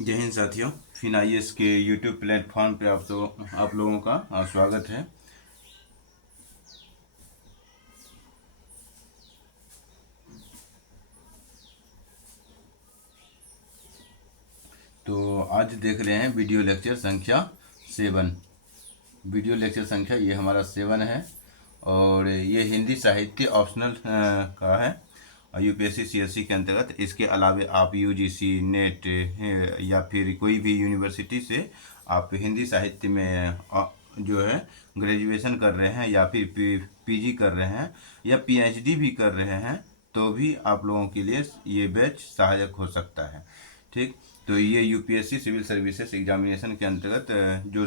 जय हिंद साथियों। FinIS के यूट्यूब प्लेटफॉर्म पे आप लोगों का स्वागत है। तो आज देख रहे हैं वीडियो लेक्चर संख्या 7। वीडियो लेक्चर संख्या ये हमारा 7 है और ये हिंदी साहित्य ऑप्शनल का है UPSC CSC के अंतर्गत। इसके अलावे आप UGC नेट या फिर कोई भी यूनिवर्सिटी से आप हिंदी साहित्य में जो है ग्रेजुएशन कर रहे हैं या फिर PG कर रहे हैं या PhD भी कर रहे हैं तो भी आप लोगों के लिए ये बैच सहायक हो सकता है। ठीक, तो ये UPSC सिविल सर्विसेज एग्जामिनेशन के अंतर्गत जो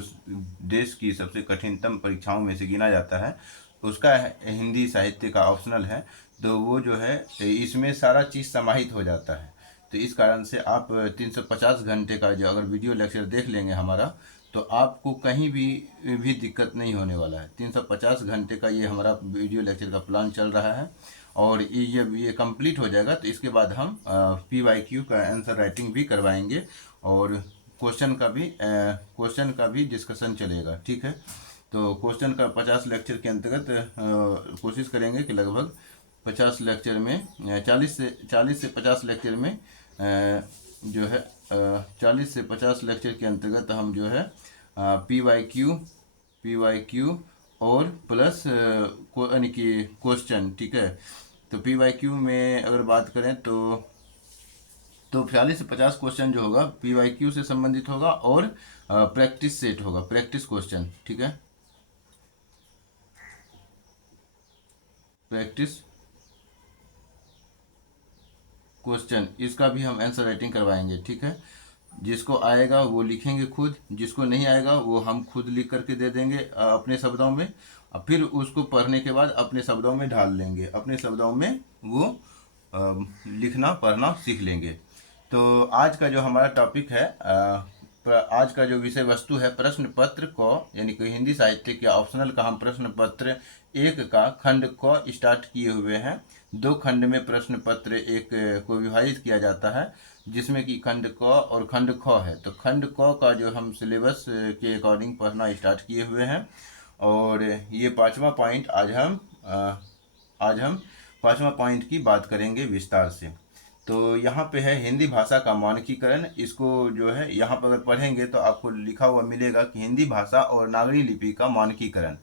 देश की सबसे कठिनतम परीक्षाओं में से गिना जाता है उसका हिंदी साहित्य का ऑप्शनल है। तो वो जो है इसमें सारा चीज़ समाहित हो जाता है। तो इस कारण से आप 350 घंटे का जो अगर वीडियो लेक्चर देख लेंगे हमारा तो आपको कहीं भी दिक्कत नहीं होने वाला है। 350 घंटे का ये हमारा वीडियो लेक्चर का प्लान चल रहा है और ये कंप्लीट हो जाएगा तो इसके बाद हम PYQ का आंसर राइटिंग भी करवाएंगे और क्वेश्चन का भी डिस्कशन चलेगा। ठीक है, तो क्वेश्चन का 50 लेक्चर के अंतर्गत कोशिश करेंगे कि लगभग 50 लेक्चर में 40 से 50 लेक्चर में जो है 40 से 50 लेक्चर के अंतर्गत हम जो है PYQ और प्लस यानी कि क्वेश्चन। ठीक है, तो PYQ में अगर बात करें तो 40 से 50 क्वेश्चन जो होगा PYQ से संबंधित होगा और प्रैक्टिस सेट होगा, प्रैक्टिस क्वेश्चन। ठीक है, प्रैक्टिस क्वेश्चन इसका भी हम आंसर राइटिंग करवाएंगे। ठीक है, जिसको आएगा वो लिखेंगे खुद, जिसको नहीं आएगा वो हम खुद लिख करके दे देंगे अपने शब्दों में। फिर उसको पढ़ने के बाद अपने शब्दों में ढाल लेंगे, अपने शब्दों में वो लिखना पढ़ना सीख लेंगे। तो आज का जो हमारा टॉपिक है आज का जो विषय वस्तु है प्रश्न पत्र को, यानी कि हिंदी साहित्य के ऑप्शनल का हम प्रश्न पत्र 1 का खंड को स्टार्ट किए हुए हैं। 2 खंड में प्रश्न पत्र 1 को विभाजित किया जाता है जिसमें कि खंड क और खंड ख है। तो खंड क का जो हम सिलेबस के अकॉर्डिंग पढ़ना स्टार्ट किए हुए हैं और ये 5वां पॉइंट आज हम 5वां पॉइंट की बात करेंगे विस्तार से। तो यहाँ पे है हिंदी भाषा का मानकीकरण। इसको जो है यहाँ पर अगर पढ़ेंगे तो आपको लिखा हुआ मिलेगा कि हिंदी भाषा और नागरी लिपि का मानकीकरण।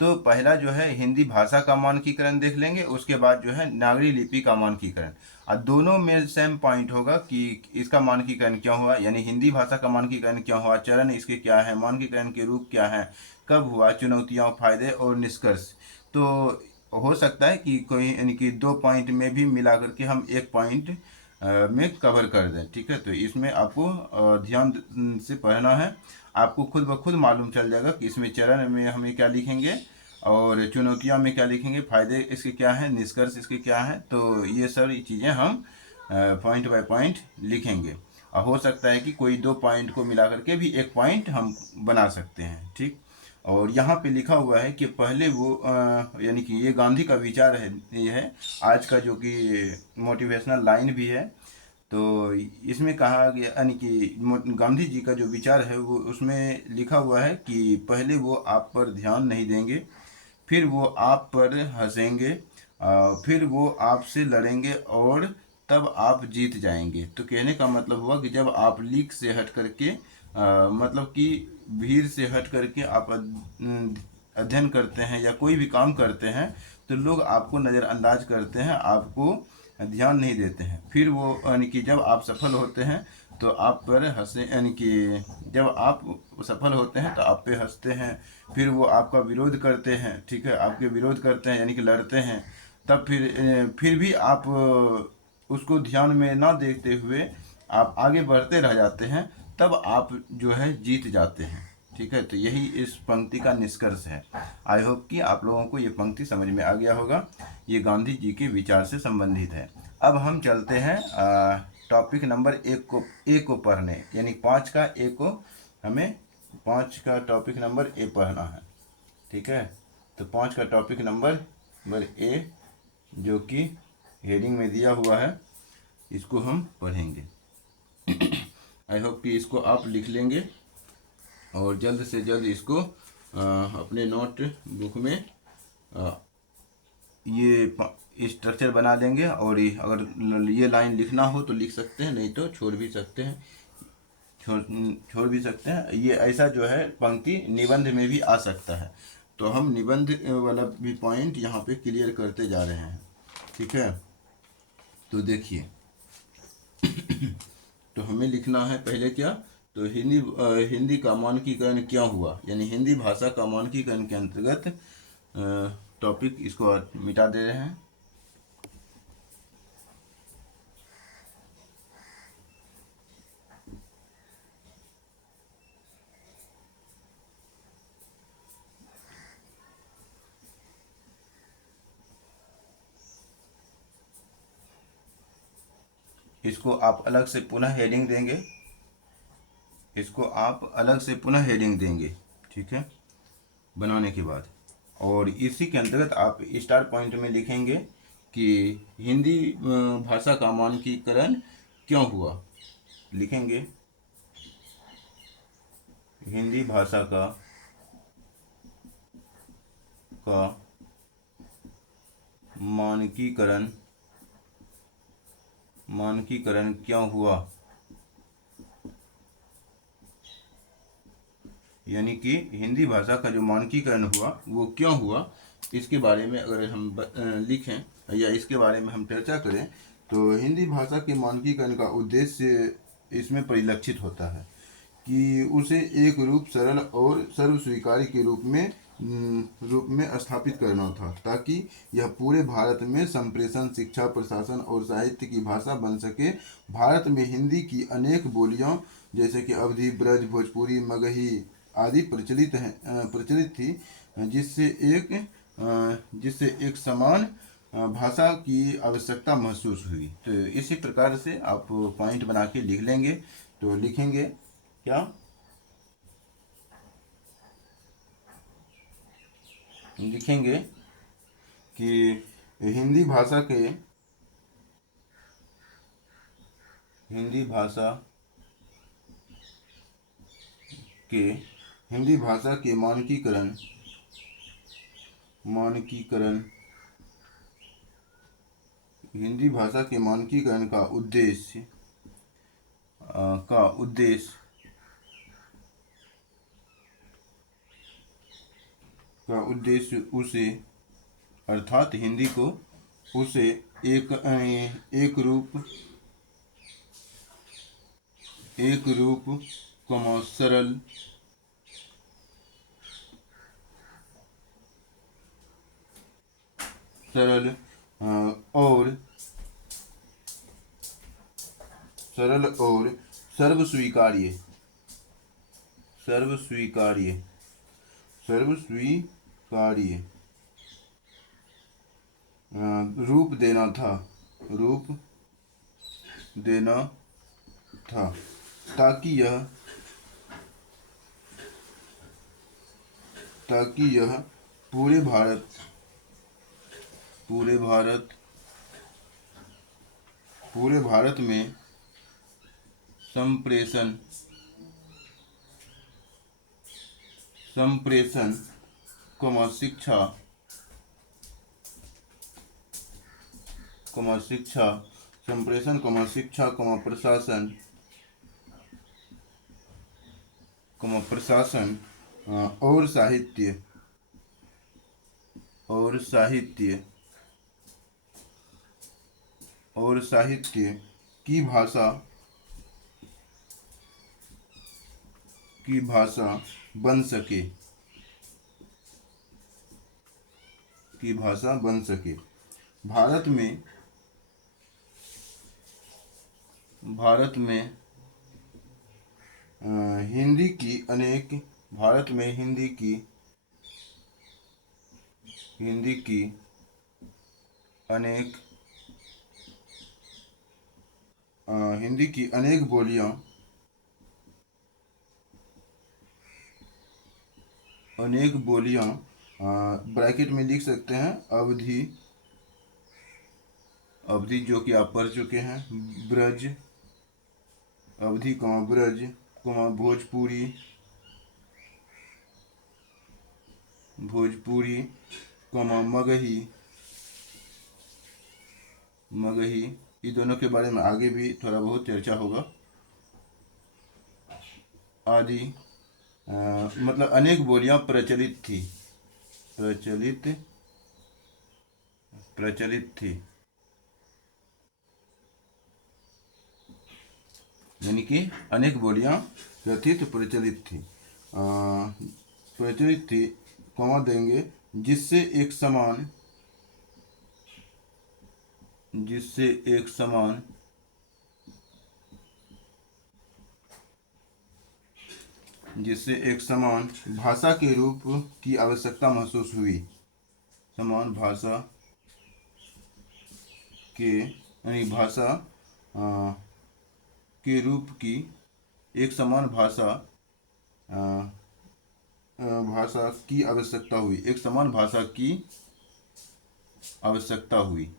तो पहला जो है हिंदी भाषा का मानकीकरण देख लेंगे, उसके बाद जो है नागरी लिपि का मानकीकरण। और दोनों में सेम पॉइंट होगा कि इसका मानकीकरण क्यों हुआ, यानी हिंदी भाषा का मानकीकरण क्यों हुआ, चरण इसके क्या है, मानकीकरण के रूप क्या है, कब हुआ, चुनौतियाँ, फायदे और निष्कर्ष। तो हो सकता है कि कोई यानी कि 2 पॉइंट में भी मिला करके हम 1 पॉइंट में कवर कर दें। ठीक है, तो इसमें आपको ध्यान से पढ़ना है। आपको खुद ब खुद मालूम चल जाएगा कि इसमें चरण में हमें क्या लिखेंगे और चुनौतियां में क्या लिखेंगे, फायदे इसके क्या हैं, निष्कर्ष इसके क्या हैं। तो ये सारी चीज़ें हम पॉइंट बाय पॉइंट लिखेंगे और हो सकता है कि कोई 2 पॉइंट को मिला करके भी 1 पॉइंट हम बना सकते हैं। ठीक, और यहाँ पे लिखा हुआ है कि पहले वो यानी कि ये गांधी का विचार है, ये है आज का जो कि मोटिवेशनल लाइन भी है। तो इसमें कहा गया यानी कि गांधी जी का जो विचार है वो उसमें लिखा हुआ है कि पहले वो आप पर ध्यान नहीं देंगे, फिर वो आप पर हंसेंगे, फिर वो आपसे लड़ेंगे और तब आप जीत जाएंगे। तो कहने का मतलब हुआ कि जब आप लीक से हट करके मतलब कि भीड़ से हट करके आप अध्ययन करते हैं या कोई भी काम करते हैं तो लोग आपको नज़रअंदाज करते हैं, आपको ध्यान नहीं देते हैं। फिर वो यानी कि जब आप सफल होते हैं तो आप पर हंसे, यानी कि जब आप सफल होते हैं तो आप पे हंसते हैं, फिर वो आपका विरोध करते हैं। ठीक है, आपके विरोध करते हैं यानी कि लड़ते हैं। तब फिर भी आप उसको ध्यान में ना देखते हुए आप आगे बढ़ते रह जाते हैं, तब आप जो है जीत जाते हैं। ठीक है, तो यही इस पंक्ति का निष्कर्ष है। आई होप कि आप लोगों को ये पंक्ति समझ में आ गया होगा। ये गांधी जी के विचार से संबंधित है। अब हम चलते हैं टॉपिक नंबर 1 को पढ़ने, यानी 5 का ए को हमें 5 का टॉपिक नंबर ए पढ़ना है। ठीक है, तो 5 का टॉपिक नंबर ए जो कि हेडिंग में दिया हुआ है, इसको हम पढ़ेंगे। आई होप कि इसको आप लिख लेंगे और जल्द से जल्द इसको अपने नोट बुक में ये स्ट्रक्चर बना लेंगे। और अगर ये लाइन लिखना हो तो लिख सकते हैं, नहीं तो छोड़ भी सकते हैं, छोड़ छोड़ भी सकते हैं। ये ऐसा जो है पंक्ति निबंध में भी आ सकता है। तो हम निबंध वाला भी पॉइंट यहाँ पे क्लियर करते जा रहे हैं, ठीक है। तो देखिए तो हमें लिखना है पहले क्या, तो हिंदी का मानकीकरण क्यों हुआ, यानी हिंदी भाषा का मानकीकरण के अंतर्गत टॉपिक इसको मिटा दे रहे हैं। इसको आप अलग से पुनः हेडिंग देंगे, इसको आप अलग से पुनः हेडिंग देंगे, ठीक है, बनाने के बाद। और इसी के अंतर्गत आप स्टार पॉइंट में लिखेंगे कि हिंदी भाषा का मानकीकरण क्यों हुआ, लिखेंगे हिंदी भाषा का मानकीकरण क्यों हुआ, यानी कि हिंदी भाषा का जो मानकीकरण हुआ वो क्यों हुआ, इसके बारे में अगर हम लिखें या इसके बारे में हम चर्चा करें तो हिंदी भाषा के मानकीकरण का उद्देश्य इसमें परिलक्षित होता है कि उसे एक रूप, सरल और सर्वस्वीकार्य के रूप में स्थापित करना था, ताकि यह पूरे भारत में संप्रेषण, शिक्षा, प्रशासन और साहित्य की भाषा बन सके। भारत में हिंदी की अनेक बोलियां जैसे कि अवधी, ब्रज, भोजपुरी, मगही आदि प्रचलित थी, जिससे एक समान भाषा की आवश्यकता महसूस हुई। तो इसी प्रकार से आप पॉइंट बना के लिख लेंगे। तो लिखेंगे क्या, लिखेंगे कि हिंदी भाषा के हिंदी भाषा के हिंदी भाषा के मानकीकरण हिंदी भाषा के मानकीकरण का उद्देश्य उसे, अर्थात हिंदी को उसे एक रूप सरल सरल और सर्वस्वीकार्य रूप देना था, ताकि यह पूरे भारत में संप्रेषण, शिक्षा, प्रशासन और साहित्य की भाषा बन सके। भारत में हिंदी की अनेक बोलियां ब्रैकेट में लिख सकते हैं, अवधी जो कि आप पढ़ चुके हैं, ब्रज, अवधी ब्रज भोजपुरी भोजपुरी मगही मगही, ये दोनों के बारे में आगे भी थोड़ा बहुत चर्चा होगा। आदि मतलब अनेक बोलियां प्रचलित थी, प्रचलित थी, यानी कि अनेक बोलियां प्रचलित थी, प्रचलित थी, कॉमा देंगे, जिससे एक समान भाषा के रूप की आवश्यकता महसूस हुई। समान भाषा के यानी भाषा के रूप की एक समान भाषा की आवश्यकता हुई, एक समान भाषा की आवश्यकता हुई,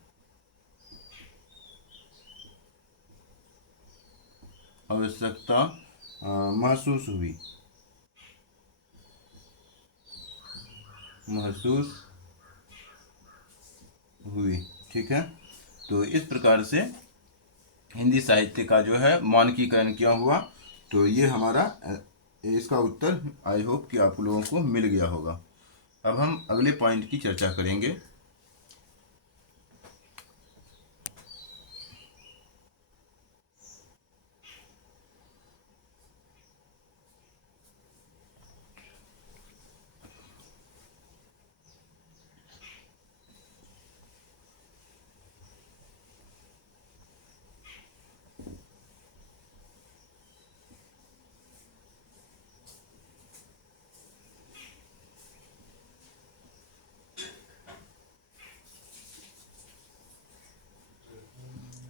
महसूस हुई। ठीक है, तो इस प्रकार से हिंदी साहित्य का जो है मानकीकरण क्या हुआ। तो ये हमारा इसका उत्तर आई होप कि आप लोगों को मिल गया होगा। अब हम अगले पॉइंट की चर्चा करेंगे।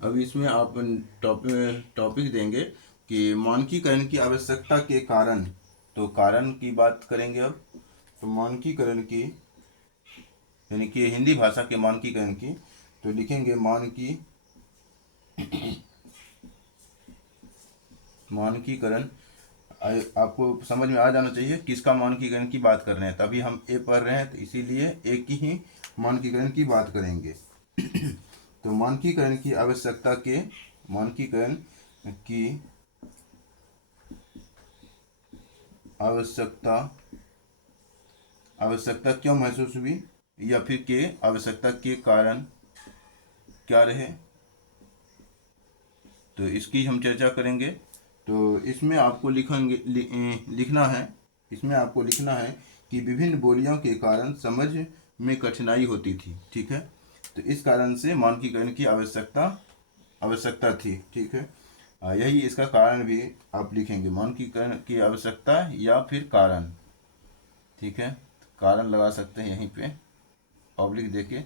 अब इसमें आप टॉपिक देंगे कि मानकीकरण की आवश्यकता के कारण, तो कारण की बात करेंगे अब। तो मानकीकरण की यानी कि हिंदी भाषा के मानकीकरण की, तो लिखेंगे मानकीकरण। आपको समझ में आ जाना चाहिए किसका मानकीकरण की बात कर रहे हैं, तभी हम ए पढ़ रहे हैं, तो इसीलिए एक ही मानकीकरण की बात करेंगे। तो मानकीकरण की आवश्यकता क्यों महसूस हुई, या फिर के आवश्यकता के कारण क्या रहे, तो इसकी हम चर्चा करेंगे। तो इसमें आपको लिखना है, इसमें आपको लिखना है कि विभिन्न बोलियों के कारण समझ में कठिनाई होती थी। ठीक है, तो इस कारण से मानकीकरण की आवश्यकता थी। ठीक है, यही इसका कारण भी आप लिखेंगे, मानकीकरण की आवश्यकता या फिर कारण। ठीक है, कारण लगा सकते हैं यहीं पे ऑब्लिक देके,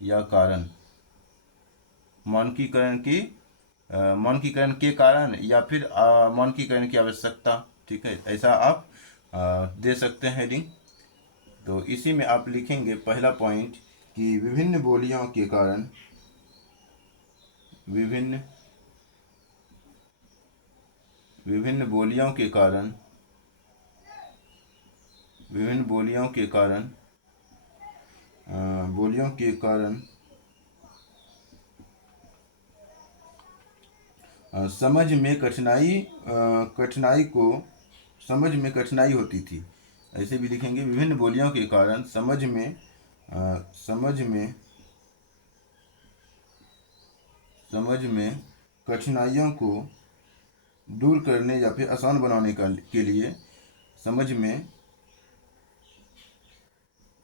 या कारण मानकीकरण के कारण, या फिर मानकीकरण की आवश्यकता। ठीक है, ऐसा आप दे सकते हैं हेडिंग। तो इसी में आप लिखेंगे पहला पॉइंट कि विभिन्न बोलियों के कारण विभिन्न बोलियों के कारण समझ में कठिनाई होती थी। ऐसे भी लिखेंगे, विभिन्न बोलियों के कारण समझ में कठिनाइयों को दूर करने या फिर आसान बनाने के लिए समझ में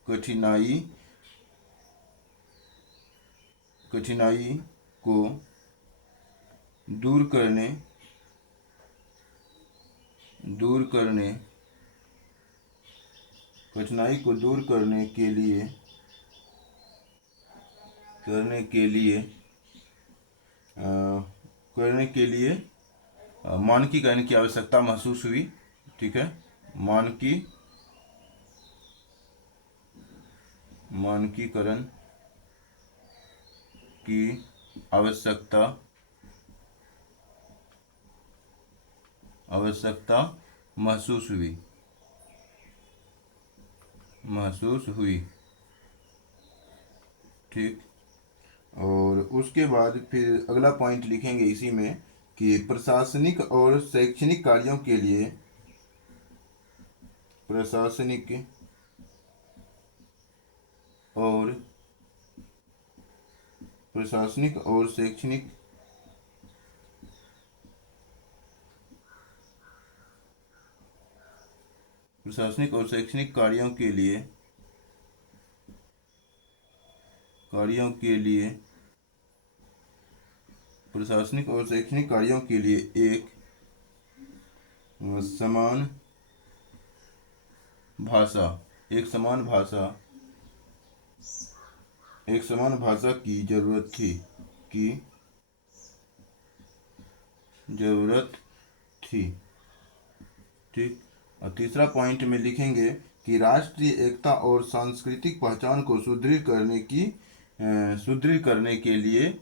कठिनाई को दूर करने मानकीकरण की आवश्यकता महसूस हुई। ठीक है, मानकीकरण की आवश्यकता आवश्यकता महसूस हुई। ठीक। और उसके बाद फिर अगला पॉइंट लिखेंगे इसी में कि प्रशासनिक और शैक्षणिक कार्यों के लिए प्रशासनिक और प्रशासनिक और शैक्षणिक प्रशासनिक और शैक्षणिक प्रशासनिक और शैक्षणिक कार्यों के लिए एक समान भाषा एक समान भाषा की जरूरत थी। ठीक। और तीसरा पॉइंट में लिखेंगे कि राष्ट्रीय एकता और सांस्कृतिक पहचान को सुदृढ़ करने के लिए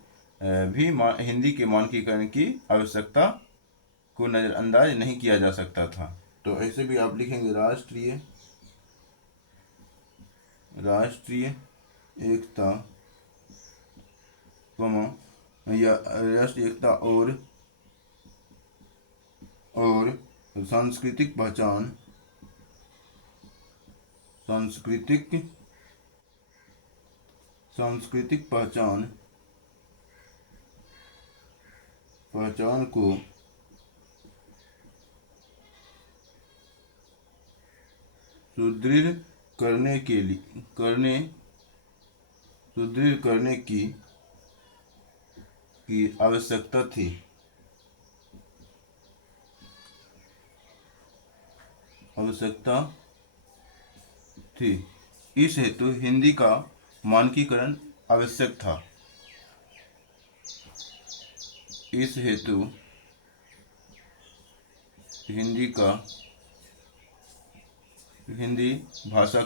भी हिंदी के मानकीकरण की आवश्यकता को नज़रअंदाज नहीं किया जा सकता था। तो ऐसे भी आप लिखेंगे राष्ट्रीय एकता या राष्ट्रीय एकता और सांस्कृतिक पहचान को सुदृढ़ करने की आवश्यकता थी। इस हेतु हिंदी का मानकीकरण आवश्यक था। इस हेतु हिंदी भाषा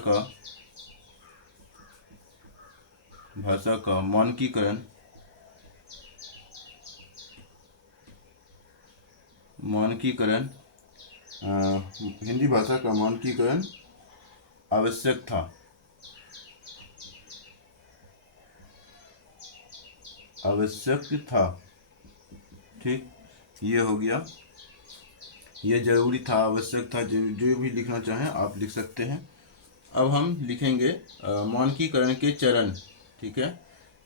का मानकीकरण हिंदी भाषा का मानकीकरण आवश्यक था। ठीक। ये हो गया, ये जरूरी था, आवश्यक था, जो भी लिखना चाहें आप लिख सकते हैं। अब हम लिखेंगे मानकीकरण के चरण। ठीक है।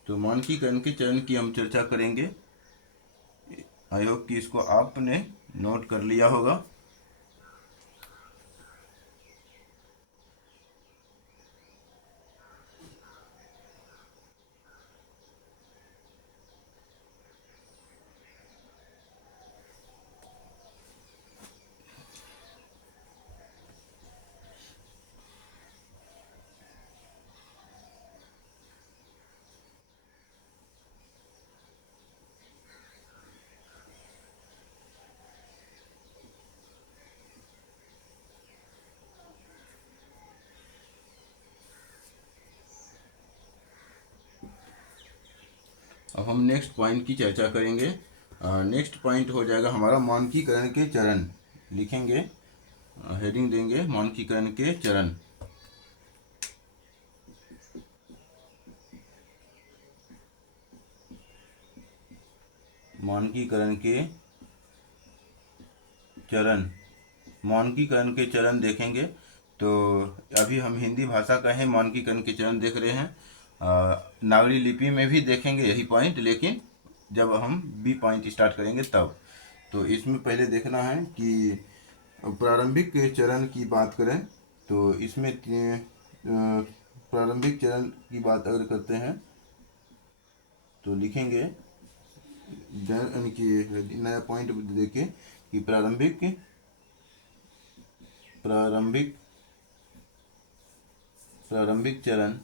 तो मानकीकरण के चरण की हम चर्चा करेंगे। आई होप कि इसको आपने नोट कर लिया होगा। अब हम नेक्स्ट पॉइंट की चर्चा करेंगे। नेक्स्ट पॉइंट हो जाएगा हमारा मानकीकरण के चरण। लिखेंगे, हेडिंग देंगे मानकीकरण के चरण। मानकीकरण के चरण देखेंगे। तो अभी हम हिंदी भाषा का ही मानकीकरण के चरण देख रहे हैं। नागरी लिपि में भी देखेंगे यही पॉइंट, लेकिन जब हम बी पॉइंट स्टार्ट करेंगे तब। तो इसमें पहले देखना है कि प्रारंभिक चरण की बात करें तो इसमें प्रारंभिक चरण की बात अगर करते हैं तो लिखेंगे, यानी कि नया पॉइंट देखिए कि प्रारंभिक चरण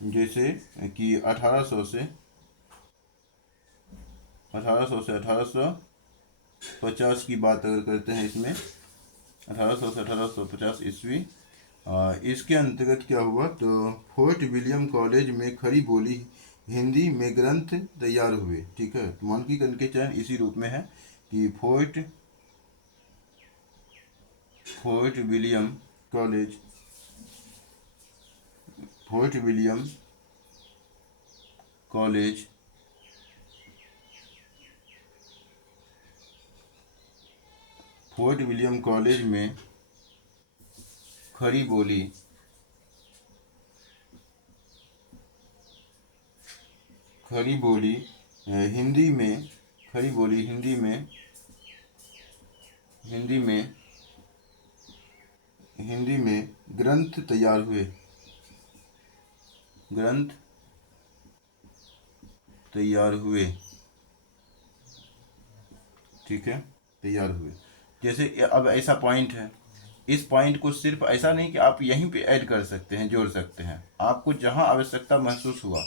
जैसे कि 1800 से 1850 की बात अगर करते हैं, इसमें 1800 से 1850 ईस्वी, इसके अंतर्गत क्या हुआ तो फोर्ट विलियम कॉलेज में खड़ी बोली हिंदी में ग्रंथ तैयार हुए। ठीक है। तो मानकीकरण के चरण इसी रूप में है कि fort William college fort William college fort William college में खड़ी बोली हिंदी में हिंदी में ग्रंथ तैयार हुए ठीक है, तैयार हुए। जैसे अब ऐसा पॉइंट है, इस पॉइंट को सिर्फ ऐसा नहीं कि आप यहीं पे ऐड कर सकते हैं, जोड़ सकते हैं, आपको जहां आवश्यकता महसूस हुआ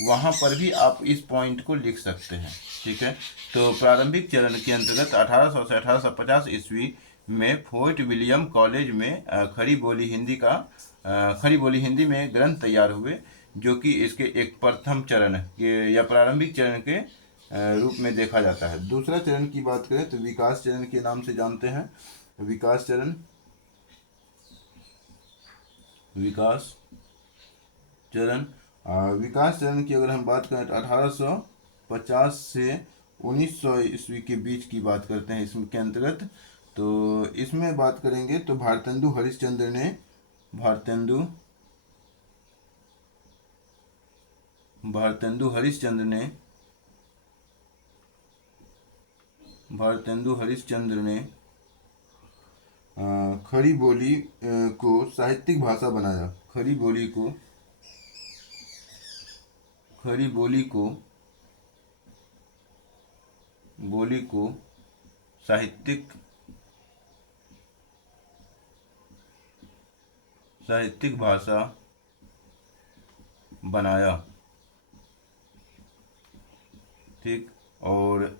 वहां पर भी आप इस पॉइंट को लिख सकते हैं। ठीक है, तो प्रारंभिक चरण के अंतर्गत 1800 से 1850 ईस्वी में फोर्ट विलियम कॉलेज में खड़ी बोली हिंदी में ग्रंथ तैयार हुए, जो कि इसके एक प्रथम चरण के या प्रारंभिक चरण के रूप में देखा जाता है। दूसरा चरण की बात करें तो विकास चरण के नाम से जानते हैं। विकास चरण विकास चरण की अगर हम बात करें तो 1850 से 1900 ईस्वी के बीच की बात करते हैं इसके अंतर्गत। तो इसमें बात करेंगे तो भारतेंदु हरिश्चंद्र ने खड़ी बोली को साहित्यिक भाषा बनाया। खड़ी बोली को साहित्यिक भाषा बनाया। ठीक, और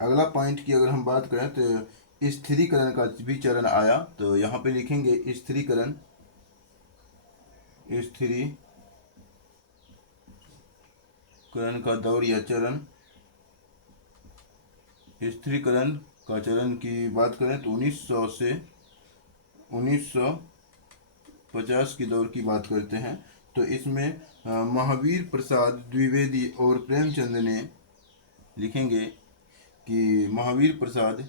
अगला पॉइंट की अगर हम बात करें तो स्थिरीकरण का भी चरण आया। तो यहाँ पे लिखेंगे स्थिरीकरण का दौर या चरण। स्थिरीकरण का चरण की बात करें तो 1900 से 1950 की दौर की बात करते हैं। तो इसमें महावीर प्रसाद द्विवेदी और प्रेमचंद ने लिखेंगे कि महावीर प्रसाद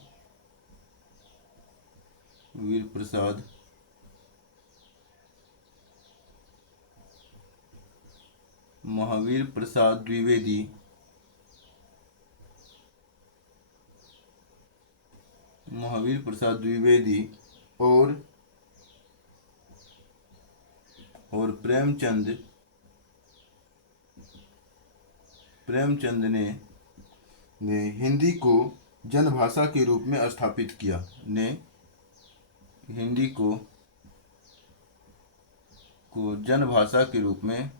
द्विवेदी और प्रेमचंद ने हिंदी को जनभाषा के रूप में स्थापित किया। हिंदी को जनभाषा के रूप में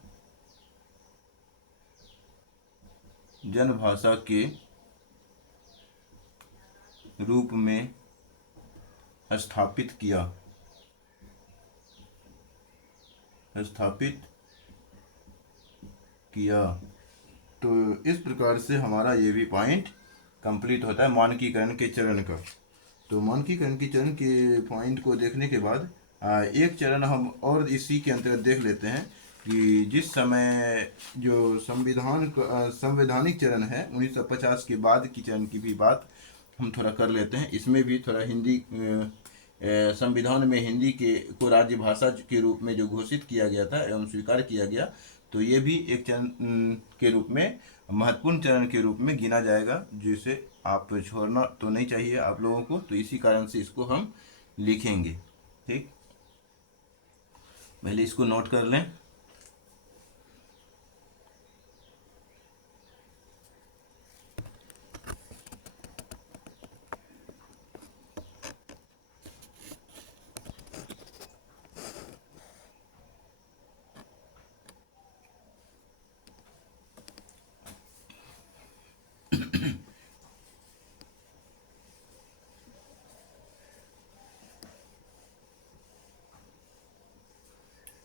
स्थापित किया। तो इस प्रकार से हमारा ये भी पॉइंट कंप्लीट होता है मानकीकरण के चरण का। तो मानकीकरण के चरण के पॉइंट को देखने के बाद एक चरण हम और इसी के अंतर्गत देख लेते हैं कि जिस समय जो संवैधानिक चरण है 1950 के बाद की चरण की भी बात हम थोड़ा कर लेते हैं। इसमें भी थोड़ा हिंदी संविधान में हिंदी को राज्य भाषा के रूप में जो घोषित किया गया था एवं स्वीकार किया गया, तो ये भी एक चरण के रूप में महत्वपूर्ण चरण के रूप में गिना जाएगा, जिसे आप छोड़ना तो नहीं चाहिए आप लोगों को। तो इसी कारण से इसको हम लिखेंगे। ठीक, पहले इसको नोट कर लें।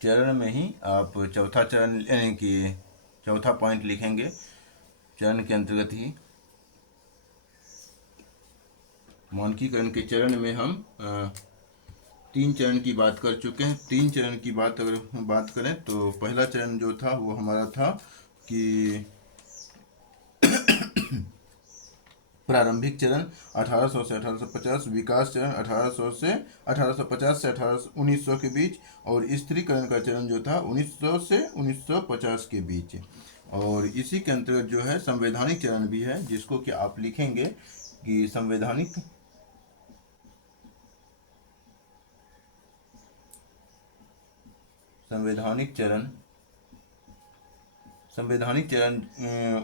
चरण में ही आप चौथा चरण यानी कि चौथा पॉइंट लिखेंगे चरण के अंतर्गत ही। मानकीकरण के चरण में हम 3 चरण की बात कर चुके हैं। 3 चरण की बात अगर बात करें तो पहला चरण जो था वो हमारा था कि प्रारंभिक चरण 1800 से 1850, विकास चरण 1800 से 1850 से 1900 के बीच, और स्त्रीकरण का चरण जो था 1900 से 1950 के बीच। और इसी के अंतर्गत जो है संवैधानिक चरण भी है, जिसको कि आप लिखेंगे कि संवैधानिक चरण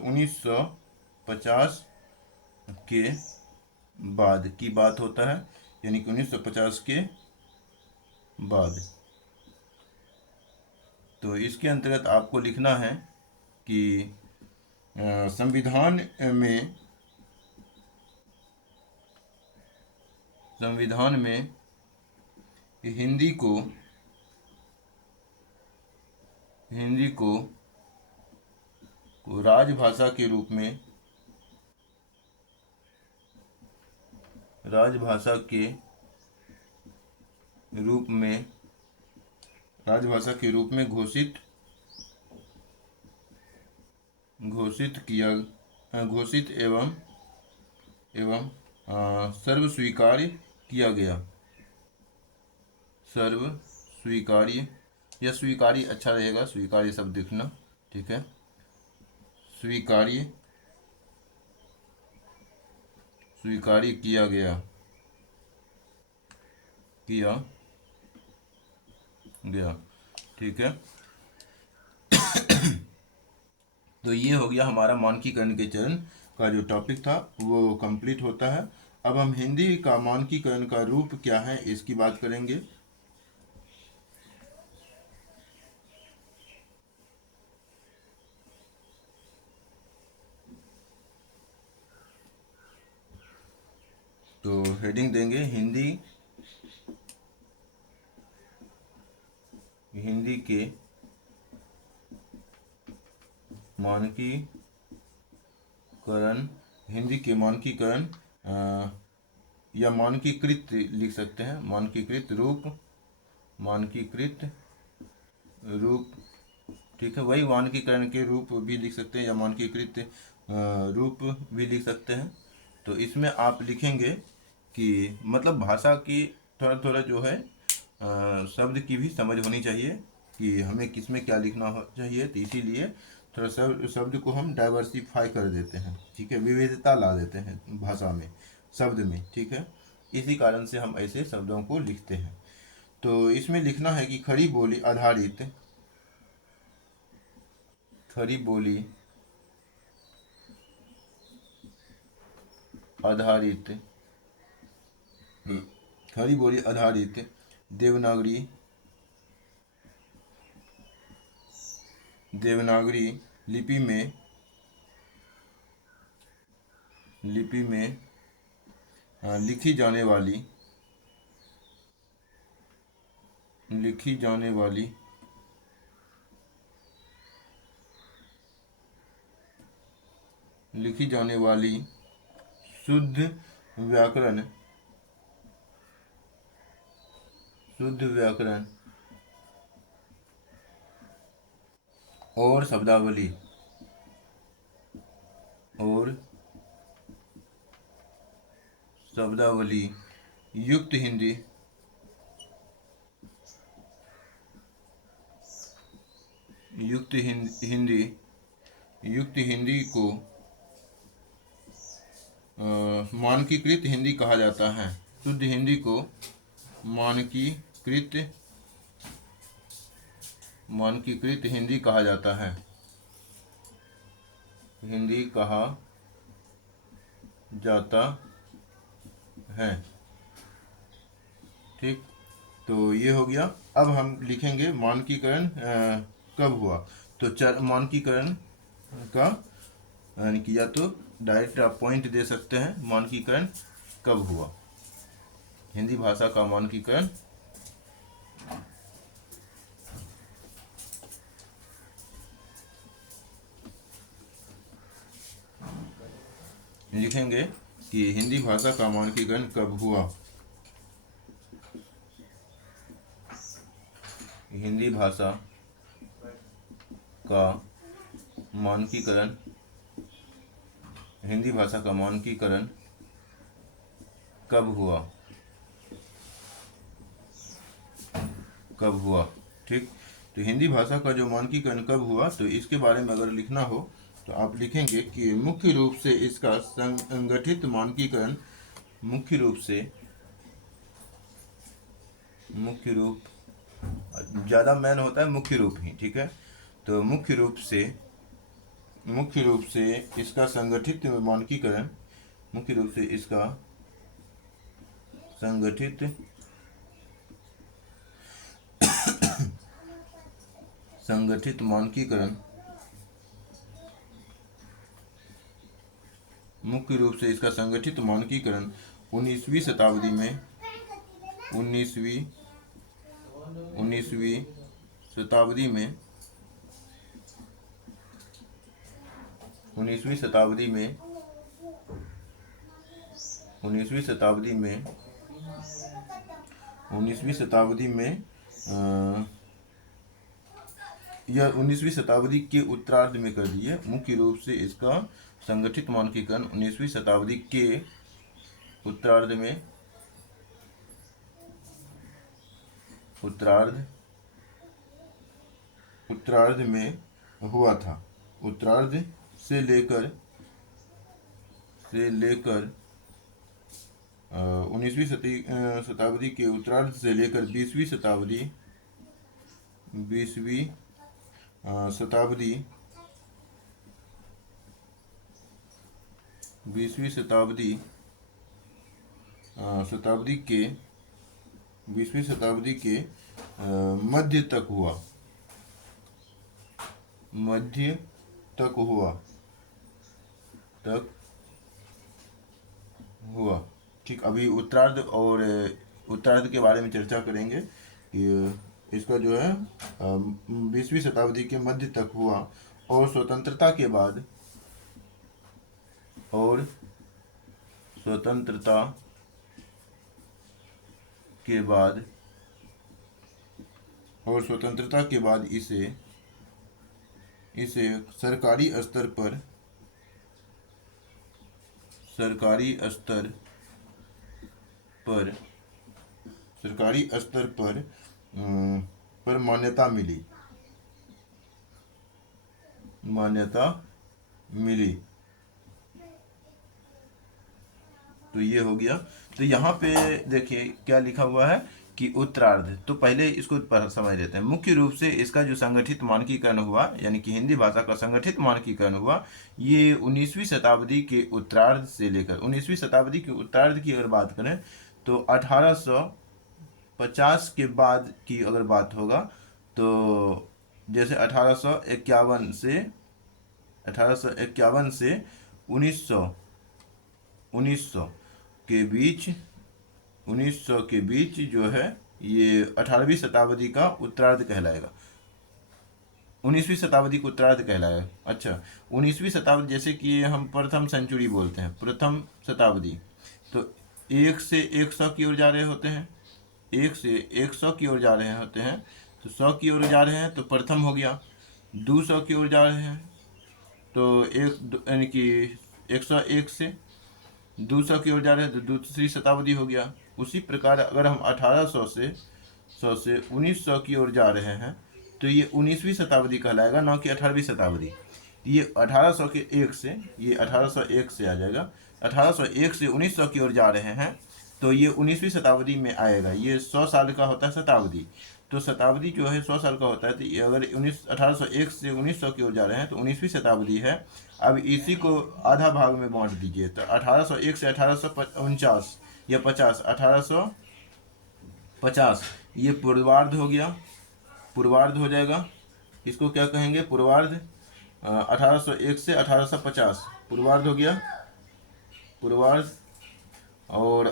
1950 के बाद की बात होता है, यानी कि 1950 के बाद। तो इसके अंतर्गत आपको लिखना है कि संविधान में हिंदी को राजभाषा के रूप में घोषित एवं सर्व स्वीकार्य किया गया। सर्व स्वीकार्य या स्वीकार्य अच्छा रहेगा, स्वीकार्य शब्द लिखना, ठीक है। स्वीकार्य किया गया ठीक है। तो ये हो गया हमारा मानकीकरण के चरण का जो टॉपिक था वो कंप्लीट होता है। अब हम हिंदी का मानकीकरण का रूप क्या है इसकी बात करेंगे। तो हेडिंग देंगे हिंदी के मानकीकरण या मानकीकृत लिख सकते हैं, मानकीकृत रूप, ठीक है। वही मानकीकरण के रूप भी लिख सकते हैं या मानकीकृत रूप भी लिख सकते हैं। तो इसमें आप लिखेंगे कि मतलब भाषा की थोड़ा थोड़ा जो है शब्द की भी समझ होनी चाहिए कि हमें किस में क्या लिखना चाहिए। तो इसीलिए थोड़ा शब्द को हम डाइवर्सिफाई कर देते हैं, ठीक है, विविधता ला देते हैं भाषा में, शब्द में, ठीक है। इसी कारण से हम ऐसे शब्दों को लिखते हैं। तो इसमें लिखना है कि खड़ी बोली आधारित देवनागरी लिपि में लिखी जाने वाली शुद्ध व्याकरण और शब्दावली युक्त हिंदी को मानकीकृत हिंदी कहा जाता है। शुद्ध हिंदी को मानकीकृत हिंदी कहा जाता है। ठीक। तो ये हो गया। अब हम लिखेंगे मानकीकरण कब हुआ। तो मानकीकरण का यानी कि या तो डायरेक्ट आप पॉइंट दे सकते हैं, मानकीकरण कब हुआ, हिंदी भाषा का मानकीकरण लिखेंगे कि हिंदी भाषा का मानकीकरण कब हुआ। हिंदी भाषा का मानकीकरण, हिंदी भाषा का मानकीकरण कब हुआ, कब हुआ। ठीक, तो हिंदी भाषा का जो मानकीकरण कब हुआ, तो इसके बारे में अगर लिखना हो तो आप लिखेंगे कि मुख्य रूप से इसका संगठित मानकीकरण, मुख्य रूप से, मुख्य रूप ज़्यादा मैन होता है मुख्य रूप ही, ठीक है। तो मुख्य रूप से, मुख्य रूप से इसका संगठित मानकीकरण, मुख्य रूप से इसका संगठित संगठित मानकीकरण, मुख्य रूप से इसका संगठित मानकीकरण 19वीं शताब्दी में, 19वीं शताब्दी में, 19वीं शताब्दी में, 19वीं शताब्दी में, 19वीं शताब्दी में यह 19वीं शताब्दी के उत्तरार्ध में कर दिए। मुख्य रूप से इसका संगठित मानकीकरण 19वीं शताब्दी के उत्तरार्ध में, उत्तरार्ध में हुआ था। उत्तरार्ध से लेकर 19वीं शताब्दी के उत्तरार्ध से लेकर 20वीं शताब्दी, 20वीं शताब्दी, 20वीं शताब्दी शताब्दी के 20वीं शताब्दी के मध्य तक हुआ, मध्य तक हुआ। ठीक, अभी उत्तरार्ध और उत्तरार्ध के बारे में चर्चा करेंगे कि इसका जो है 20वीं शताब्दी के मध्य तक हुआ। और स्वतंत्रता के बाद, और स्वतंत्रता के बाद, और स्वतंत्रता के बाद इसे सरकारी स्तर पर, सरकारी स्तर पर मान्यता मिली। तो ये हो गया। तो यहाँ पे देखिए क्या लिखा हुआ है कि उत्तरार्ध, तो पहले इसको समझ लेते हैं। मुख्य रूप से इसका जो संगठित मानकीकरण हुआ, यानी कि हिंदी भाषा का संगठित मानकीकरण हुआ, ये 19वीं शताब्दी के उत्तरार्ध से लेकर, 19वीं शताब्दी के उत्तरार्ध की अगर बात करें तो 1850 के बाद की अगर बात होगा, तो जैसे 1851 से 1900 के बीच, 1900 के बीच जो है ये 18वीं शताब्दी का उत्तरार्ध कहलाएगा, 19वीं शताब्दी को उत्तरार्ध कहलाएगा। अच्छा, 19वीं शताब्दी जैसे कि हम प्रथम सेंचुरी बोलते हैं, प्रथम शताब्दी, तो 1 से 100 की ओर जा रहे होते हैं, 1 से 100 की ओर जा रहे होते हैं, तो 100 की ओर जा रहे हैं तो प्रथम हो गया। 200 की ओर जा रहे हैं तो यानी कि 101 से 200 की ओर जा रहे हैं तो दूसरी शताब्दी हो गया। उसी प्रकार अगर हम 1800 से 1900 की ओर जा रहे हैं तो ये 19वीं शताब्दी कहलाएगा, ना कि 18वीं शताब्दी। ये 1801 से, ये 1801 से आ जाएगा। 1801 से 1900 की ओर जा रहे हैं तो ये 19वीं शताब्दी में आएगा। ये 100 साल का होता है शताब्दी, तो शताब्दी जो है 100 साल का होता है। तो ये अगर 1801 से 1900 की ओर जा रहे हैं तो 19वीं शताब्दी है। अब इसी को आधा भाग में बांट दीजिए, तो 1801 से 1849 या 50, 1850 ये पूर्वार्ध हो गया, पूर्वार्ध हो जाएगा। इसको क्या कहेंगे? पूर्वार्ध। 1801 से 1850 पूर्वार्ध हो गया, पूर्वार्ध। और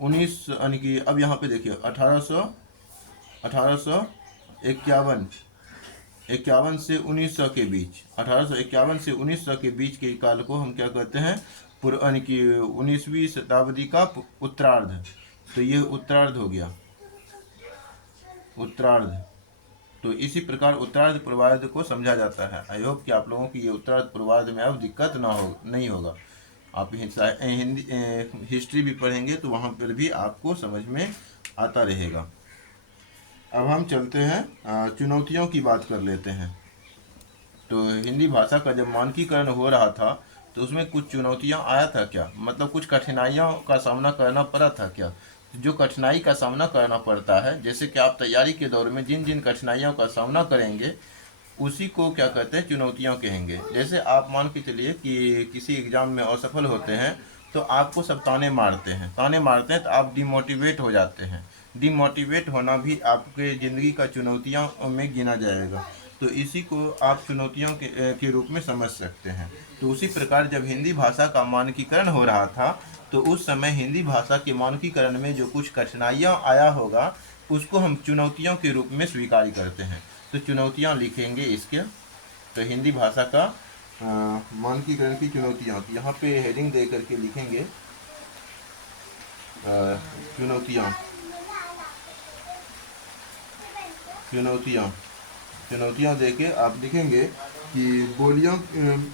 19 यानी कि अब यहाँ पे देखिए 1851 से 1900 के बीच, 1851 से 1900 के बीच के काल को हम क्या कहते हैं? यानी कि 19वीं शताब्दी का उत्तरार्ध। तो ये उत्तरार्ध हो गया, उत्तरार्ध। तो इसी प्रकार उत्तरार्ध पूर्वार्ध को समझा जाता है। आई होप कि आप लोगों की ये उत्तरार्ध पूर्वार्ध में अब दिक्कत नहीं होगा। आप हिंदी हिस्ट्री भी पढ़ेंगे तो वहाँ पर भी आपको समझ में आता रहेगा। अब हम चलते हैं चुनौतियों की बात कर लेते हैं। तो हिंदी भाषा का जब मानकीकरण हो रहा था तो उसमें कुछ चुनौतियां आया था क्या, मतलब कुछ कठिनाइयों का सामना करना पड़ा था क्या। जो कठिनाई का सामना करना पड़ता है, जैसे कि आप तैयारी के दौर में जिन जिन कठिनाइयों का सामना करेंगे उसी को क्या कहते हैं, चुनौतियां कहेंगे। जैसे आप मान के चलिए कि किसी एग्जाम में असफल होते हैं तो आपको सब ताने मारते हैं, तो आप डिमोटिवेट हो जाते हैं। डिमोटिवेट होना भी आपके ज़िंदगी का चुनौतियों में गिना जाएगा। तो इसी को आप चुनौतियों के रूप में समझ सकते हैं। तो उसी प्रकार जब हिंदी भाषा का मानकीकरण हो रहा था तो उस समय हिंदी भाषा के मानकीकरण में जो कुछ कठिनाइयाँ आया होगा उसको हम चुनौतियों के रूप में स्वीकार करते हैं। तो चुनौतियाँ लिखेंगे इसके। तो हिंदी भाषा का मानकीकरण की चुनौतियाँ, तो यहाँ पे हेडिंग दे करके लिखेंगे चुनौतियाँ, चुनौतियाँ, चुनौतियाँ देके आप लिखेंगे कि बोलियों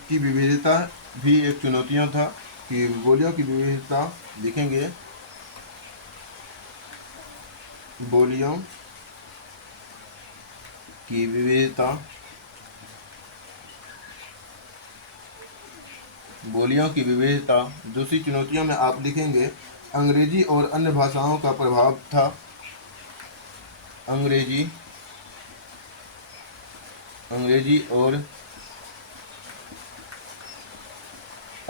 की विविधता भी एक चुनौतियाँ था, कि बोलियों की विविधता लिखेंगे, बोलियों की विविधता, बोलियों की विविधता। दूसरी चुनौतियों में आप लिखेंगे अंग्रेजी और अन्य भाषाओं का प्रभाव था, अंग्रेजी और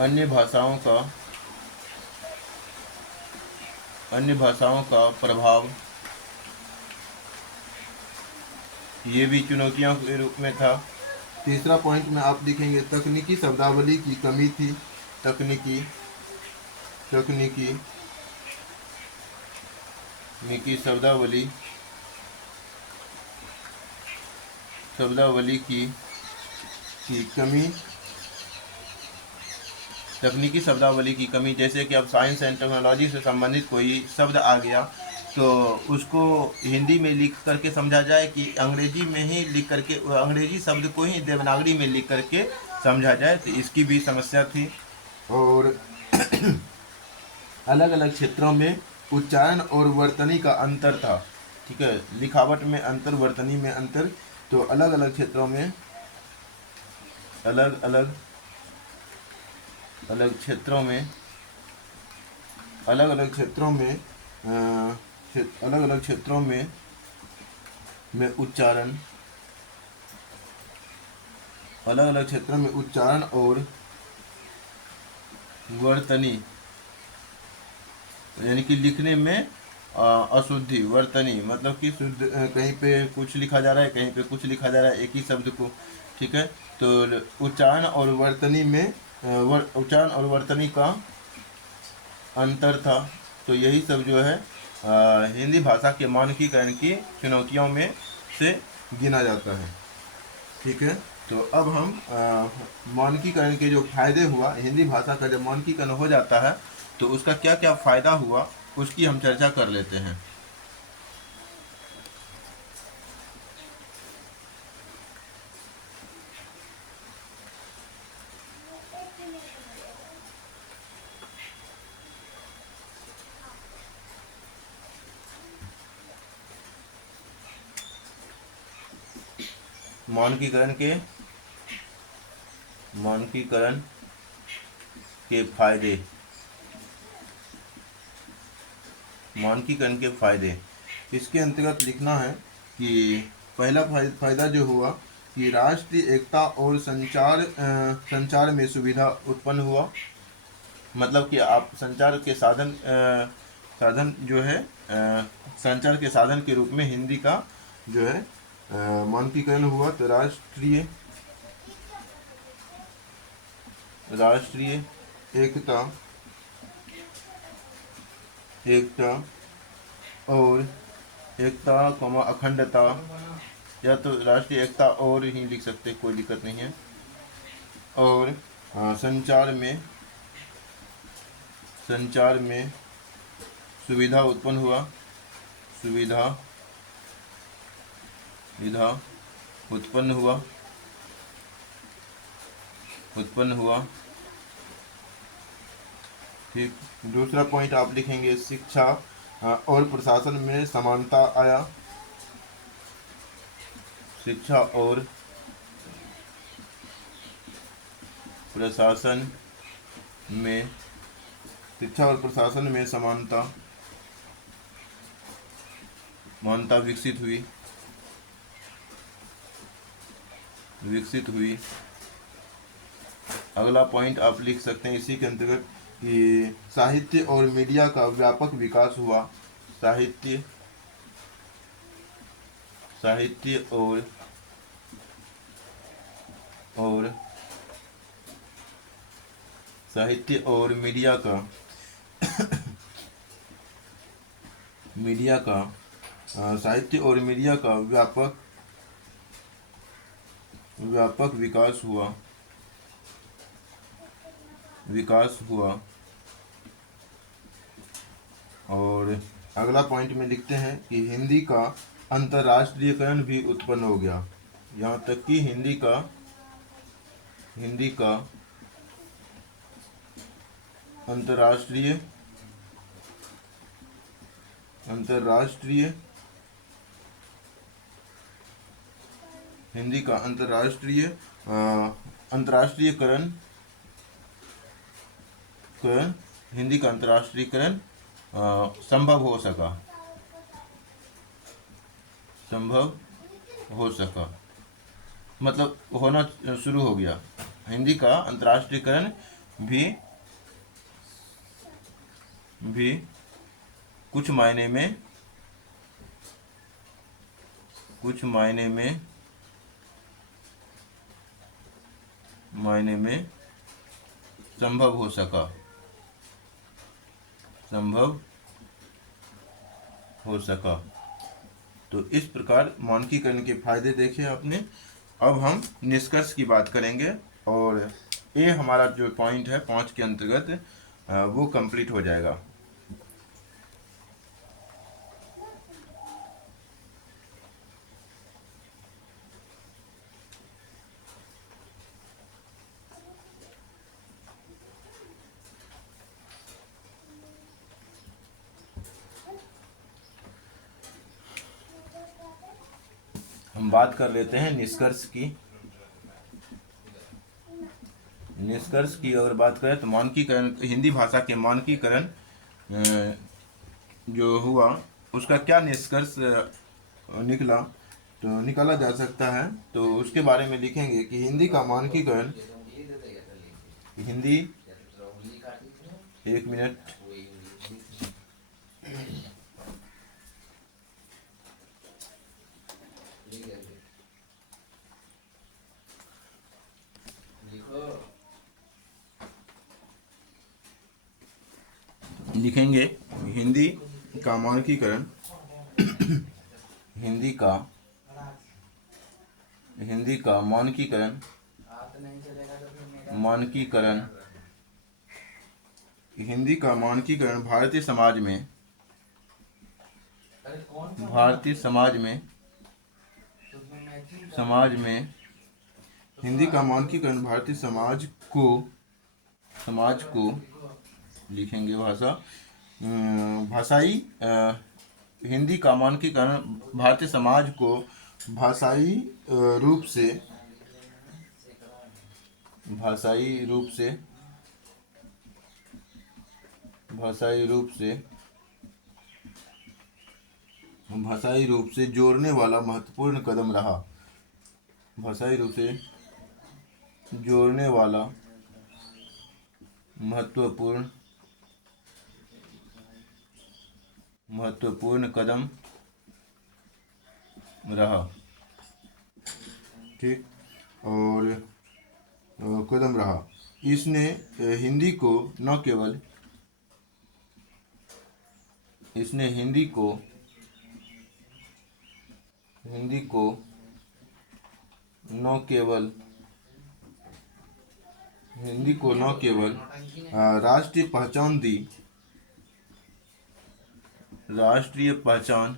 अन्य भाषाओं का प्रभाव, ये भी चुनौतियों के रूप में था। तीसरा पॉइंट में आप लिखेंगे तकनीकी शब्दावली की कमी थी, तकनीकी शब्दावली की कमी, तकनीकी शब्दावली की कमी। जैसे कि अब साइंस एंड टेक्नोलॉजी से संबंधित कोई शब्द आ गया तो उसको हिंदी में लिख करके समझा जाए कि अंग्रेजी में ही लिख करके, अंग्रेजी शब्द को ही देवनागरी में लिख करके समझा जाए, तो इसकी भी समस्या थी। और अलग अलग क्षेत्रों में उच्चारण और वर्तनी का अंतर था, ठीक है, लिखावट में अंतर, वर्तनी में अंतर। तो अलग अलग क्षेत्रों में, अलग अलग क्षेत्रों में, अलग अलग क्षेत्रों में उच्चारण, अलग अलग क्षेत्रों में उच्चारण और वर्तनी, यानी कि लिखने में अशुद्धि, वर्तनी मतलब कि शुद्ध, कहीं पे कुछ लिखा जा रहा है, कहीं पे कुछ लिखा जा रहा है एक ही शब्द को, ठीक है। तो उच्चारण और वर्तनी में उच्चारण और वर्तनी का अंतर था। तो यही सब जो है हिंदी भाषा के मानकीकरण की चुनौतियों में से गिना जाता है, ठीक है। तो अब हम मानकीकरण के जो फायदे हुआ, हिंदी भाषा का जब मानकीकरण हो जाता है तो उसका क्या क्या फ़ायदा हुआ उसकी हम चर्चा कर लेते हैं। मानकीकरण के फायदे, मानकीकरण के फायदे, इसके अंतर्गत लिखना है कि पहला फायदा जो हुआ कि राष्ट्रीय एकता और संचार में सुविधा उत्पन्न हुआ। मतलब कि आप संचार के साधन जो है, संचार के साधन के रूप में हिंदी का जो है मानकीकरण हुआ। तो राष्ट्रीय एकता और अखंडता, या तो राष्ट्रीय एकता और ही लिख सकते, कोई दिक्कत नहीं है। और संचार में संचार में सुविधा उत्पन्न हुआ, सुविधा उत्पन्न हुआ, ठीक। दूसरा पॉइंट आप लिखेंगे शिक्षा और प्रशासन में समानता आया, शिक्षा और प्रशासन में समानता विकसित हुई। अगला पॉइंट आप लिख सकते हैं इसी के अंतर्गत कि साहित्य और मीडिया का व्यापक विकास हुआ, साहित्य और मीडिया का व्यापक विकास हुआ। और अगला पॉइंट में लिखते हैं कि हिंदी का अंतर्राष्ट्रीयकरण भी उत्पन्न हो गया। यहाँ तक कि हिंदी का अंतर्राष्ट्रीयकरण संभव हो सका, मतलब होना शुरू हो गया। हिंदी का अंतर्राष्ट्रीयकरण भी कुछ मायने में संभव हो सका। तो इस प्रकार मानकीकरण के फायदे देखे आपने। अब हम निष्कर्ष की बात करेंगे और ये हमारा जो पॉइंट है 5 के अंतर्गत वो कंप्लीट हो जाएगा। हम बात कर लेते हैं निष्कर्ष की अगर बात करें तो मानकीकरण, हिंदी भाषा के मानकीकरण जो हुआ उसका क्या निष्कर्ष निकाला जा सकता है, तो उसके बारे में लिखेंगे कि हिंदी का मानकीकरण, एक मिनट, लिखेंगे हिंदी का मानकीकरण हिंदी का मानकीकरण भारतीय समाज में हिंदी का मानकीकरण भारतीय समाज को लिखेंगे भाषाई हिंदी का मानकीकरण भारतीय समाज को भाषाई रूप से जोड़ने वाला महत्वपूर्ण कदम रहा। भाषाई रूप से जोड़ने वाला महत्वपूर्ण कदम रहा, ठीक। और कदम रहा, इसने हिंदी को न केवल राष्ट्रीय पहचान दी, राष्ट्रीय पहचान,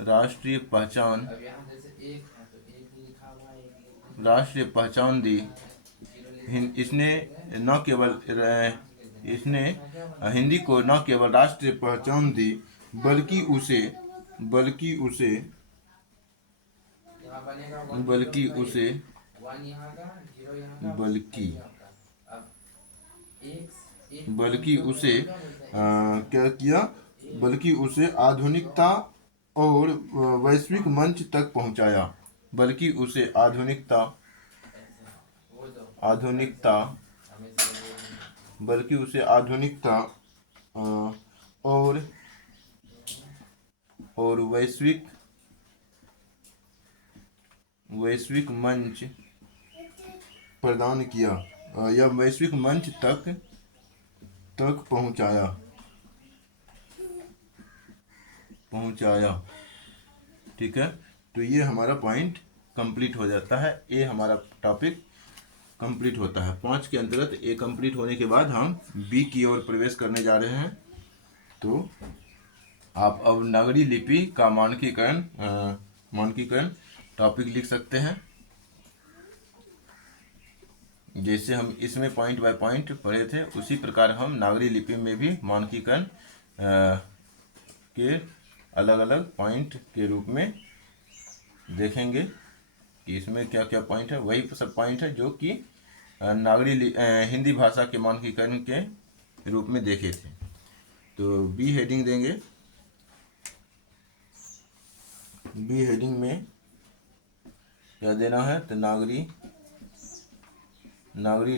राष्ट्रीय पहचान, अब यहाँ जैसे एक है तो एक ही लिखा हुआ है, एक राष्ट्रीय पहचान दी। जीरो लिख इसने न केवल इसने हिंदी को न केवल राष्ट्रीय पहचान दी, बल्कि उसे बल्कि उसे यहाँ बनेगा वन बल्कि जीरो उसे वन यहाँ का जीरो यहाँ का बल्कि फाइव यहाँ का। अब एक एक बल्कि उसे क्या बोलते हैं, क्या किया, बल्कि उसे आधुनिकता और वैश्विक मंच तक पहुंचाया। बल्कि उसे आधुनिकता वो दो आधुनिकता हमें से बोलने। बल्कि उसे आधुनिकता और वैश्विक वैश्विक मंच प्रदान किया, या वैश्विक मंच तक पहुंचाया पहुंचाया। ठीक है, तो ये हमारा पॉइंट कंप्लीट हो जाता है, ये हमारा टॉपिक कंप्लीट होता है। 5 के अंतर्गत ए कंप्लीट होने के बाद हम बी की ओर प्रवेश करने जा रहे हैं। तो आप अब नगरी लिपि का मानकीकरण टॉपिक लिख सकते हैं। जैसे हम इसमें पॉइंट बाय पॉइंट पढ़े थे, उसी प्रकार हम नागरी लिपि में भी मानकीकरण के अलग अलग पॉइंट के रूप में देखेंगे कि इसमें क्या क्या पॉइंट है। वही सब पॉइंट है जो कि हिंदी भाषा के मानकीकरण के रूप में देखे थे। तो बी हेडिंग देंगे। बी हेडिंग में क्या देना है, तो नागरी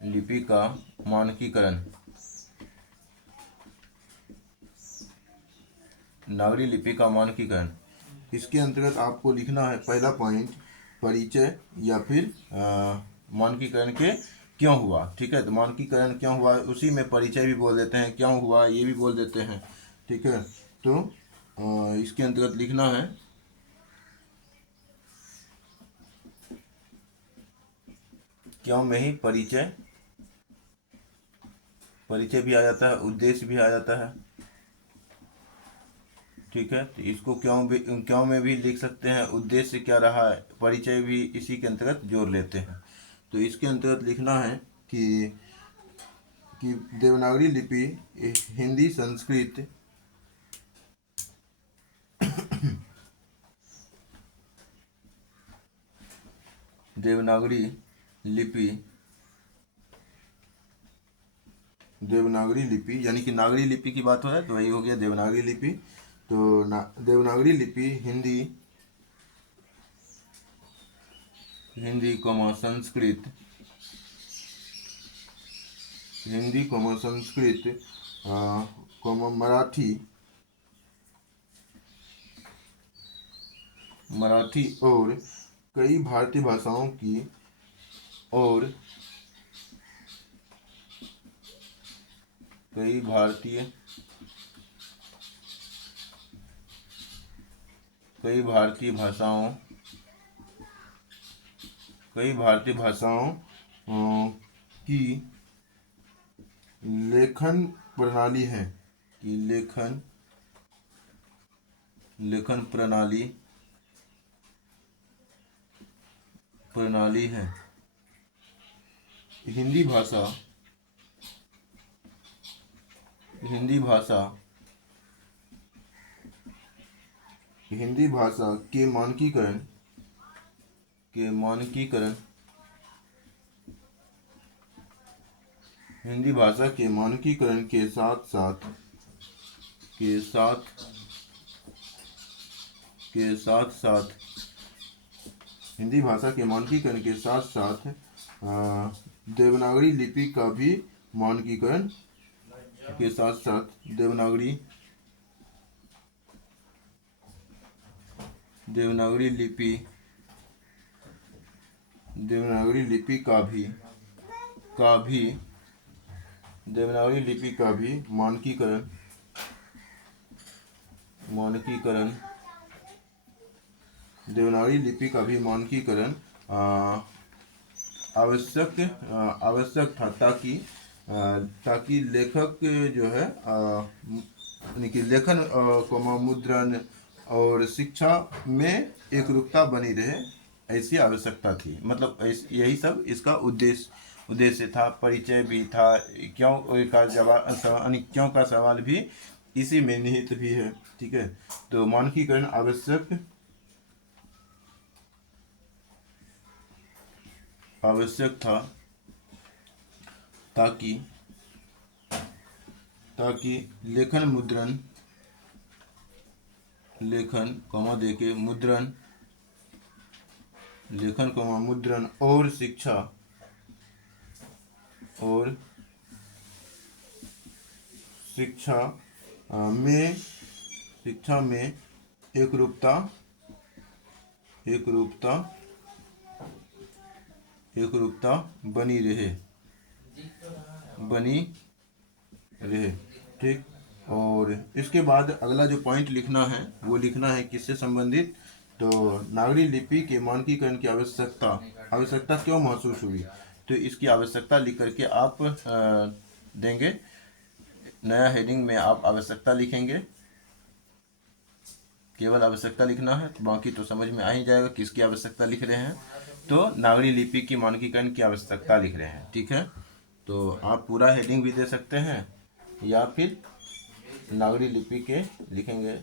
लिपि का मानकीकरण। नागरी लिपि का मानकीकरण, इसके अंतर्गत आपको लिखना है पहला पॉइंट, परिचय या फिर मानकीकरण के क्यों हुआ। ठीक है, तो मानकीकरण क्यों हुआ, उसी में परिचय भी बोल देते हैं, क्यों हुआ ये भी बोल देते हैं। ठीक है, तो इसके अंतर्गत लिखना है क्यों में ही परिचय भी आ जाता है, उद्देश्य भी आ जाता है। ठीक है, तो इसको क्यों में भी लिख सकते हैं, उद्देश्य क्या रहा है, परिचय भी इसी के अंतर्गत जोड़ लेते हैं। तो इसके अंतर्गत लिखना है कि देवनागरी लिपि हिंदी संस्कृत देवनागरी लिपि यानी कि नागरी लिपि की बात हो रहा है, तो वही हो गया देवनागरी लिपि। तो देवनागरी लिपि हिंदी संस्कृत मराठी और कई भारतीय भाषाओं की और कई भारतीय भाषाओं की लेखन प्रणाली है, कि लेखन प्रणाली है। हिंदी भाषा के मानकीकरण हिंदी भाषा के मानकीकरण के साथ साथ हिंदी भाषा के मानकीकरण के साथ साथ देवनागरी लिपि का भी मानकीकरण के साथ साथ देवनागरी लिपि का भी मानकीकरण आवश्यक था, ताकि ताकि लेखक जो है यानी कि लेखन कोमा मुद्रण और शिक्षा में एकरूपता बनी रहे, ऐसी आवश्यकता थी। मतलब यही सब इसका उद्देश्य था। परिचय भी था, क्यों का जवाब यानी क्यों का सवाल भी इसी में निहित भी है। ठीक है, तो मानकीकरण आवश्यक था ताकि लेखन कमा देके मुद्रण और शिक्षा में एकरूपता बनी रहे। ठीक। और इसके बाद अगला जो पॉइंट लिखना है वो लिखना है किससे संबंधित, तो नागरी लिपि के मानकीकरण की आवश्यकता क्यों महसूस हुई। तो इसकी आवश्यकता लिख करके आप देंगे। नया हेडिंग में आप आवश्यकता लिखेंगे, केवल आवश्यकता लिखना है, तो बाकी तो समझ में आ ही जाएगा किसकी आवश्यकता लिख रहे हैं। तो नागरी लिपि की मानकीकरण की आवश्यकता लिख रहे हैं। ठीक है, तो आप पूरा हेडिंग भी दे सकते हैं या फिर नागरी लिपि के लिखेंगे,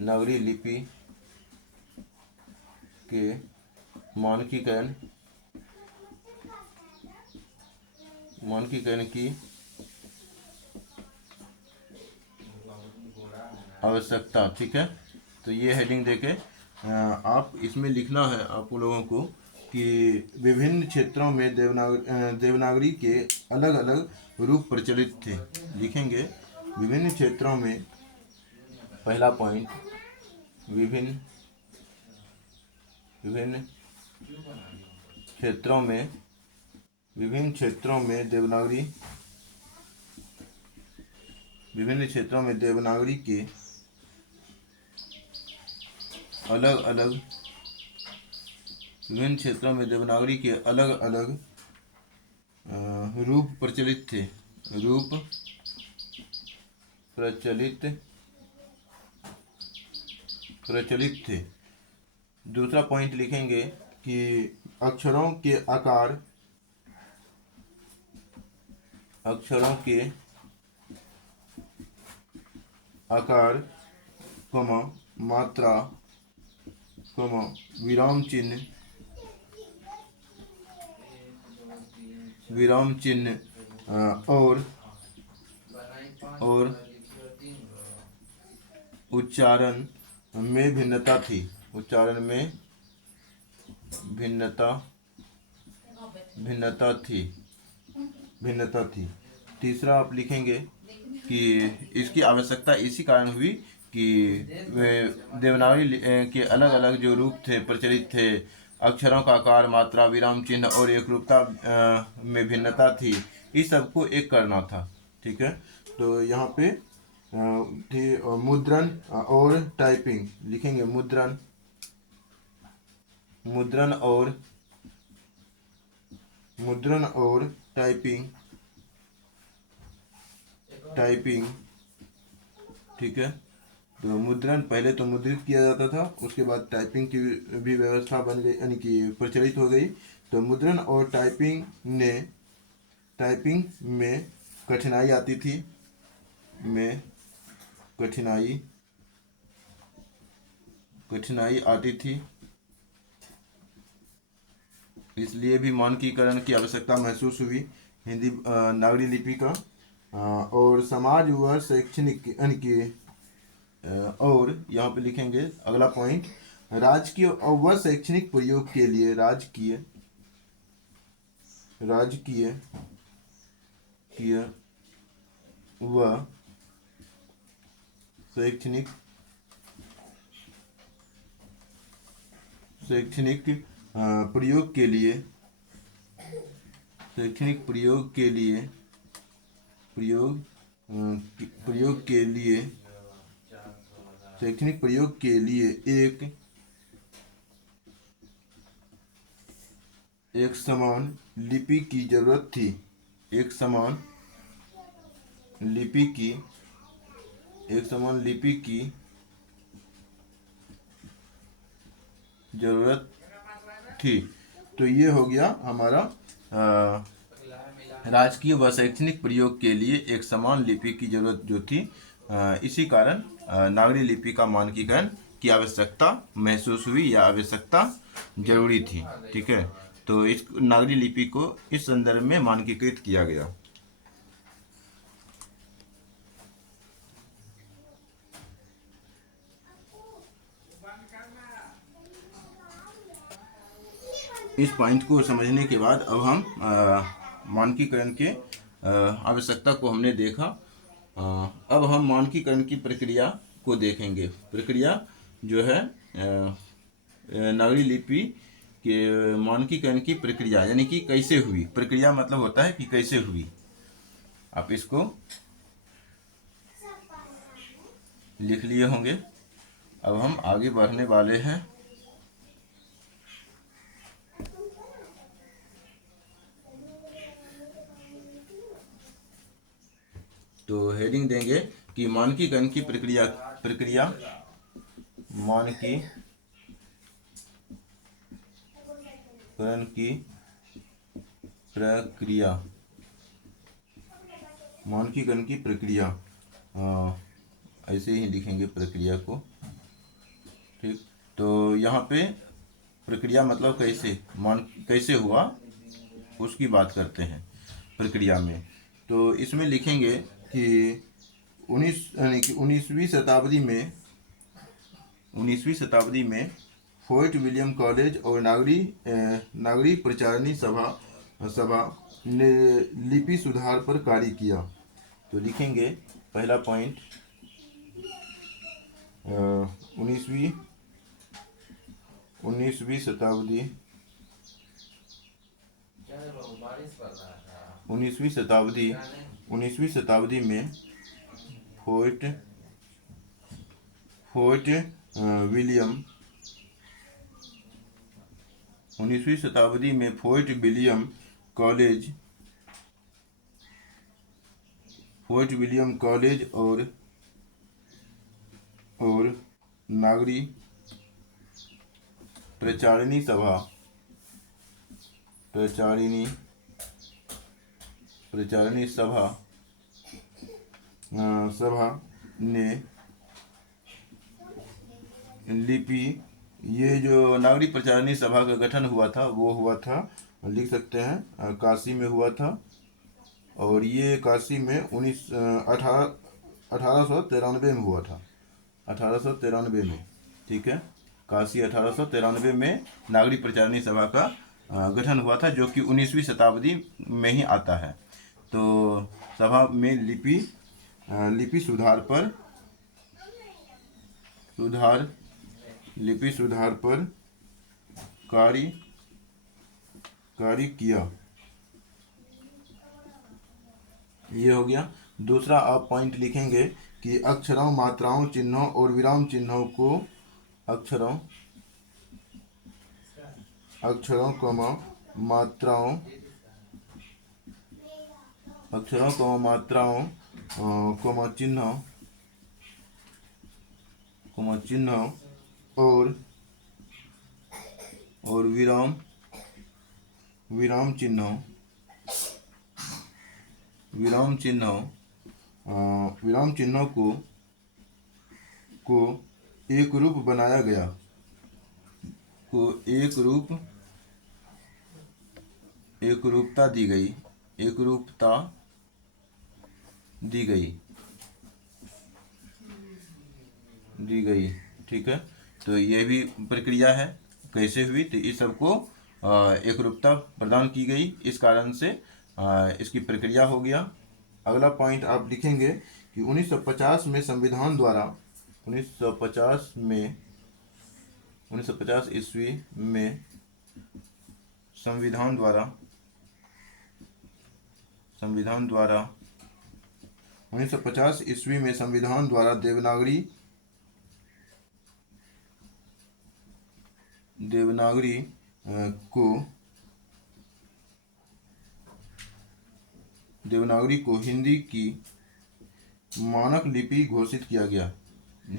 नागरी लिपि के मानकीकरण की आवश्यकता। ठीक है, तो ये हेडिंग देके आप इसमें लिखना है आप लोगों को कि विभिन्न क्षेत्रों में देवनागरी के अलग अलग रूप प्रचलित थे। लिखेंगे विभिन्न क्षेत्रों में, पहला पॉइंट, विभिन्न क्षेत्रों में देवनागरी के अलग अलग रूप प्रचलित थे। दूसरा पॉइंट लिखेंगे कि अक्षरों के आकार, मात्रा, विराम चिन्ह और उच्चारण में भिन्नता थी। तीसरा आप लिखेंगे कि इसकी आवश्यकता इसी कारण हुई कि देवनागरी के अलग अलग जो रूप थे प्रचलित थे, अक्षरों का आकार, मात्रा, विराम चिन्ह और एकरूपता में भिन्नता थी, इस सबको एक करना था। ठीक है, तो यहाँ पे थी मुद्रण और टाइपिंग। लिखेंगे मुद्रण और टाइपिंग। ठीक है, तो मुद्रण पहले तो मुद्रित किया जाता था, उसके बाद टाइपिंग की भी व्यवस्था बन गई, यानी कि प्रचलित हो गई। तो मुद्रण और टाइपिंग में कठिनाई आती थी, इसलिए भी मानकीकरण की आवश्यकता महसूस हुई हिंदी नागरी लिपि का। और समाज व शैक्षणिक, यानी कि और यहाँ पे लिखेंगे अगला पॉइंट, राजकीय व शैक्षणिक प्रयोग के लिए राजकीय व शैक्षणिक प्रयोग के लिए एक समान लिपि की जरूरत थी। एक समान लिपि की जरूरत थी। तो ये हो गया हमारा राजकीय व शैक्षणिक प्रयोग के लिए एक समान लिपि की जरूरत जो थी। इसी कारण नागरी लिपि का मानकीकरण की आवश्यकता महसूस हुई या आवश्यकता जरूरी थी। ठीक है, तो इस नागरी लिपि को इस संदर्भ में मानकीकृत किया गया। इस पॉइंट को समझने के बाद अब हम मानकीकरण के आवश्यकता को हमने देखा। अब हम मानकीकरण की प्रक्रिया को देखेंगे। प्रक्रिया जो है नागरी लिपि के मानकीकरण की प्रक्रिया, यानी कि कैसे हुई। प्रक्रिया मतलब होता है कि कैसे हुई। आप इसको लिख लिए होंगे। अब हम आगे बढ़ने वाले हैं। तो हेडिंग देंगे कि मानकीकरण की प्रक्रिया मानकीकरण की प्रक्रिया मानकीकरण की प्रक्रिया ऐसे ही लिखेंगे प्रक्रिया को। ठीक, तो यहाँ पे प्रक्रिया मतलब कैसे हुआ उसकी बात करते हैं प्रक्रिया में। तो इसमें लिखेंगे कि 19वीं शताब्दी में फोर्ट विलियम कॉलेज और नागरी प्रचारणी सभा ने लिपि सुधार पर कार्य किया। तो लिखेंगे पहला पॉइंट, 19वीं शताब्दी बारिश पड़ रहा था। 19वीं शताब्दी में फोर्ट विलियम 19वीं शताब्दी में फोर्ट विलियम कॉलेज और नागरी प्रचारणी सभा ने लिपि, ये जो नागरी प्रचारणी सभा का गठन हुआ था वो हुआ था, लिख सकते हैं, काशी में हुआ था। और ये काशी में 1893 में हुआ था। 1893 में, ठीक है, काशी 1893 में नागरी प्रचारणी सभा का गठन हुआ था, जो कि 19वीं शताब्दी में ही आता है। तो सभा में लिपि सुधार पर कार्य किया। ये हो गया। दूसरा आप पॉइंट लिखेंगे कि अक्षरों, मात्राओं, चिन्हों और विराम चिन्हों को अक्षरों, मात्राओं, चिन्हों और विराम चिन्हों को एक रूप बनाया गया, एकरूपता दी गई। ठीक है, तो ये भी प्रक्रिया है कैसे हुई। तो इस सबको एकरूपता प्रदान की गई, इस कारण से इसकी प्रक्रिया हो गया। अगला पॉइंट आप लिखेंगे कि 1950 में संविधान द्वारा 1950 ईस्वी में संविधान द्वारा 1950 ईस्वी में संविधान द्वारा देवनागरी को देवनागरी को हिंदी की मानक लिपि घोषित किया गया।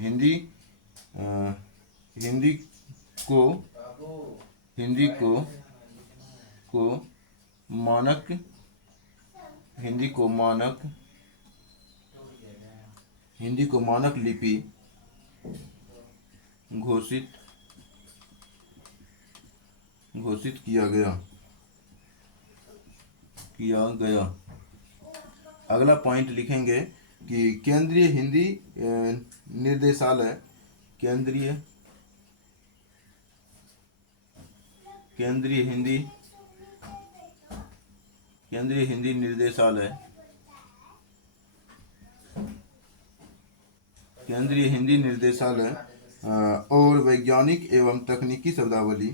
हिंदी हिंदी को हिंदी को मानक हिंदी को मानक हिंदी को मानक लिपि घोषित किया गया। अगला पॉइंट लिखेंगे कि केंद्रीय हिंदी निर्देशालय केंद्रीय हिंदी निर्देशालय और वैज्ञानिक एवं तकनीकी शब्दावली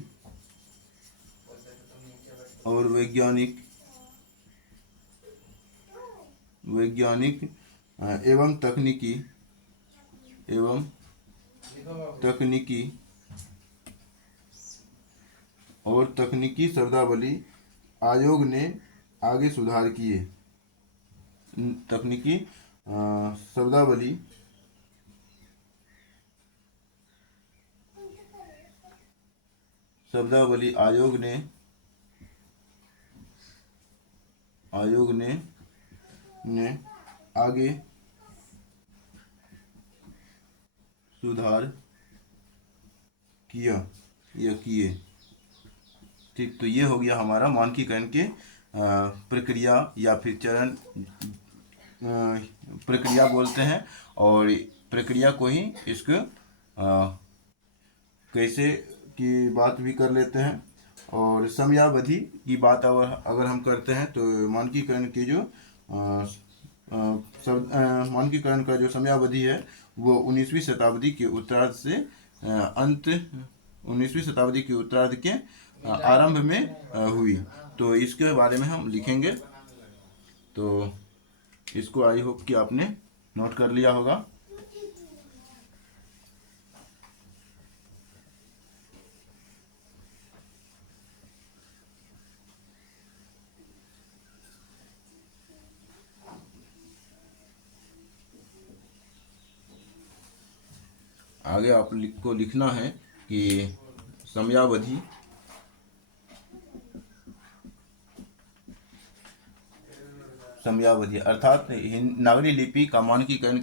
तकनीकी शब्दावली आयोग ने आगे सुधार किए। तकनीकी शब्दावली आयोग ने आगे सुधार किए। ठीक, तो ये हो गया हमारा मानकीकरण के प्रक्रिया या फिर चरण। प्रक्रिया बोलते हैं और प्रक्रिया को ही इसको कैसे की बात भी कर लेते हैं। और समयावधि की बात अगर हम करते हैं तो मानकीकरण की जो मानकीकरण का जो समयावधि है वो 19वीं शताब्दी के उत्तरार्ध से 19वीं शताब्दी के उत्तरार्ध के आरंभ में हुई। तो इसके बारे में हम लिखेंगे। तो इसको आई होप कि आपने नोट कर लिया होगा। आगे आपको लिखना है कि समयावधि अर्थात नागरी लिपि का मानकीकरण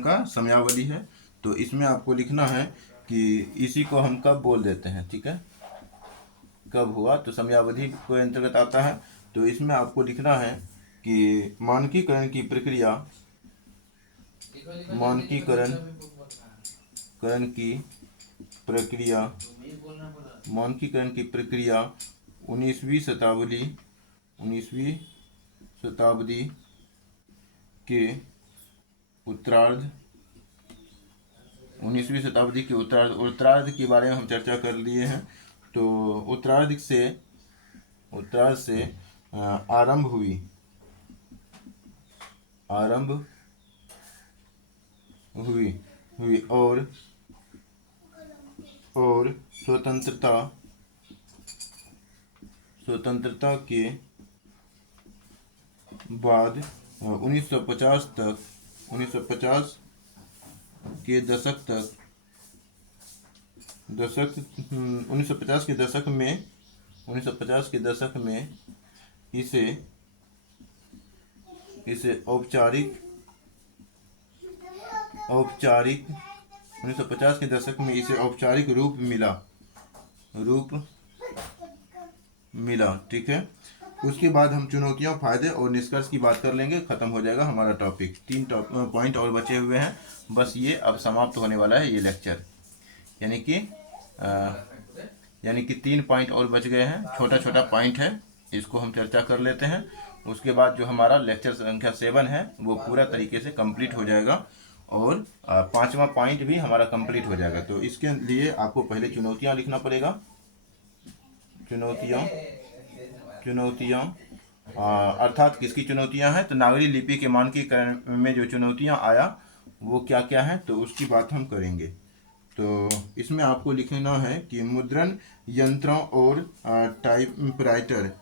का समयावधि है। तो इसमें आपको लिखना है कि इसी को हम कब बोल देते हैं। ठीक है, कब हुआ तो समयावधि को अंतर्गत आता है। तो इसमें आपको लिखना है कि मानकीकरण की प्रक्रिया 19वीं शताब्दी के उत्तरार्ध के बारे में हम चर्चा कर लिए हैं। तो उत्तरार्ध से आरंभ हुई और स्वतंत्रता के बाद 1950 के दशक में इसे औपचारिक 1950 के दशक में इसे औपचारिक रूप मिला। ठीक है, उसके बाद हम चुनौतियों, फायदे और निष्कर्ष की बात कर लेंगे। खत्म हो जाएगा हमारा टॉपिक। 3 पॉइंट और बचे हुए हैं, बस ये अब समाप्त होने वाला है ये लेक्चर। यानी कि 3 पॉइंट और बच गए हैं। छोटा पॉइंट है, इसको हम चर्चा कर लेते हैं। उसके बाद जो हमारा लेक्चर संख्या 7 है वो पूरा तरीके से कंप्लीट हो जाएगा और 5वां पॉइंट भी हमारा कंप्लीट हो जाएगा। तो इसके लिए आपको पहले चुनौतियाँ लिखना पड़ेगा। चुनौतियाँ अर्थात किसकी चुनौतियाँ हैं? तो नागरी लिपि के मानकीकरण में जो चुनौतियाँ आया वो क्या क्या हैं, तो उसकी बात हम करेंगे। तो इसमें आपको लिखना है कि मुद्रण यंत्रों और टाइपराइटर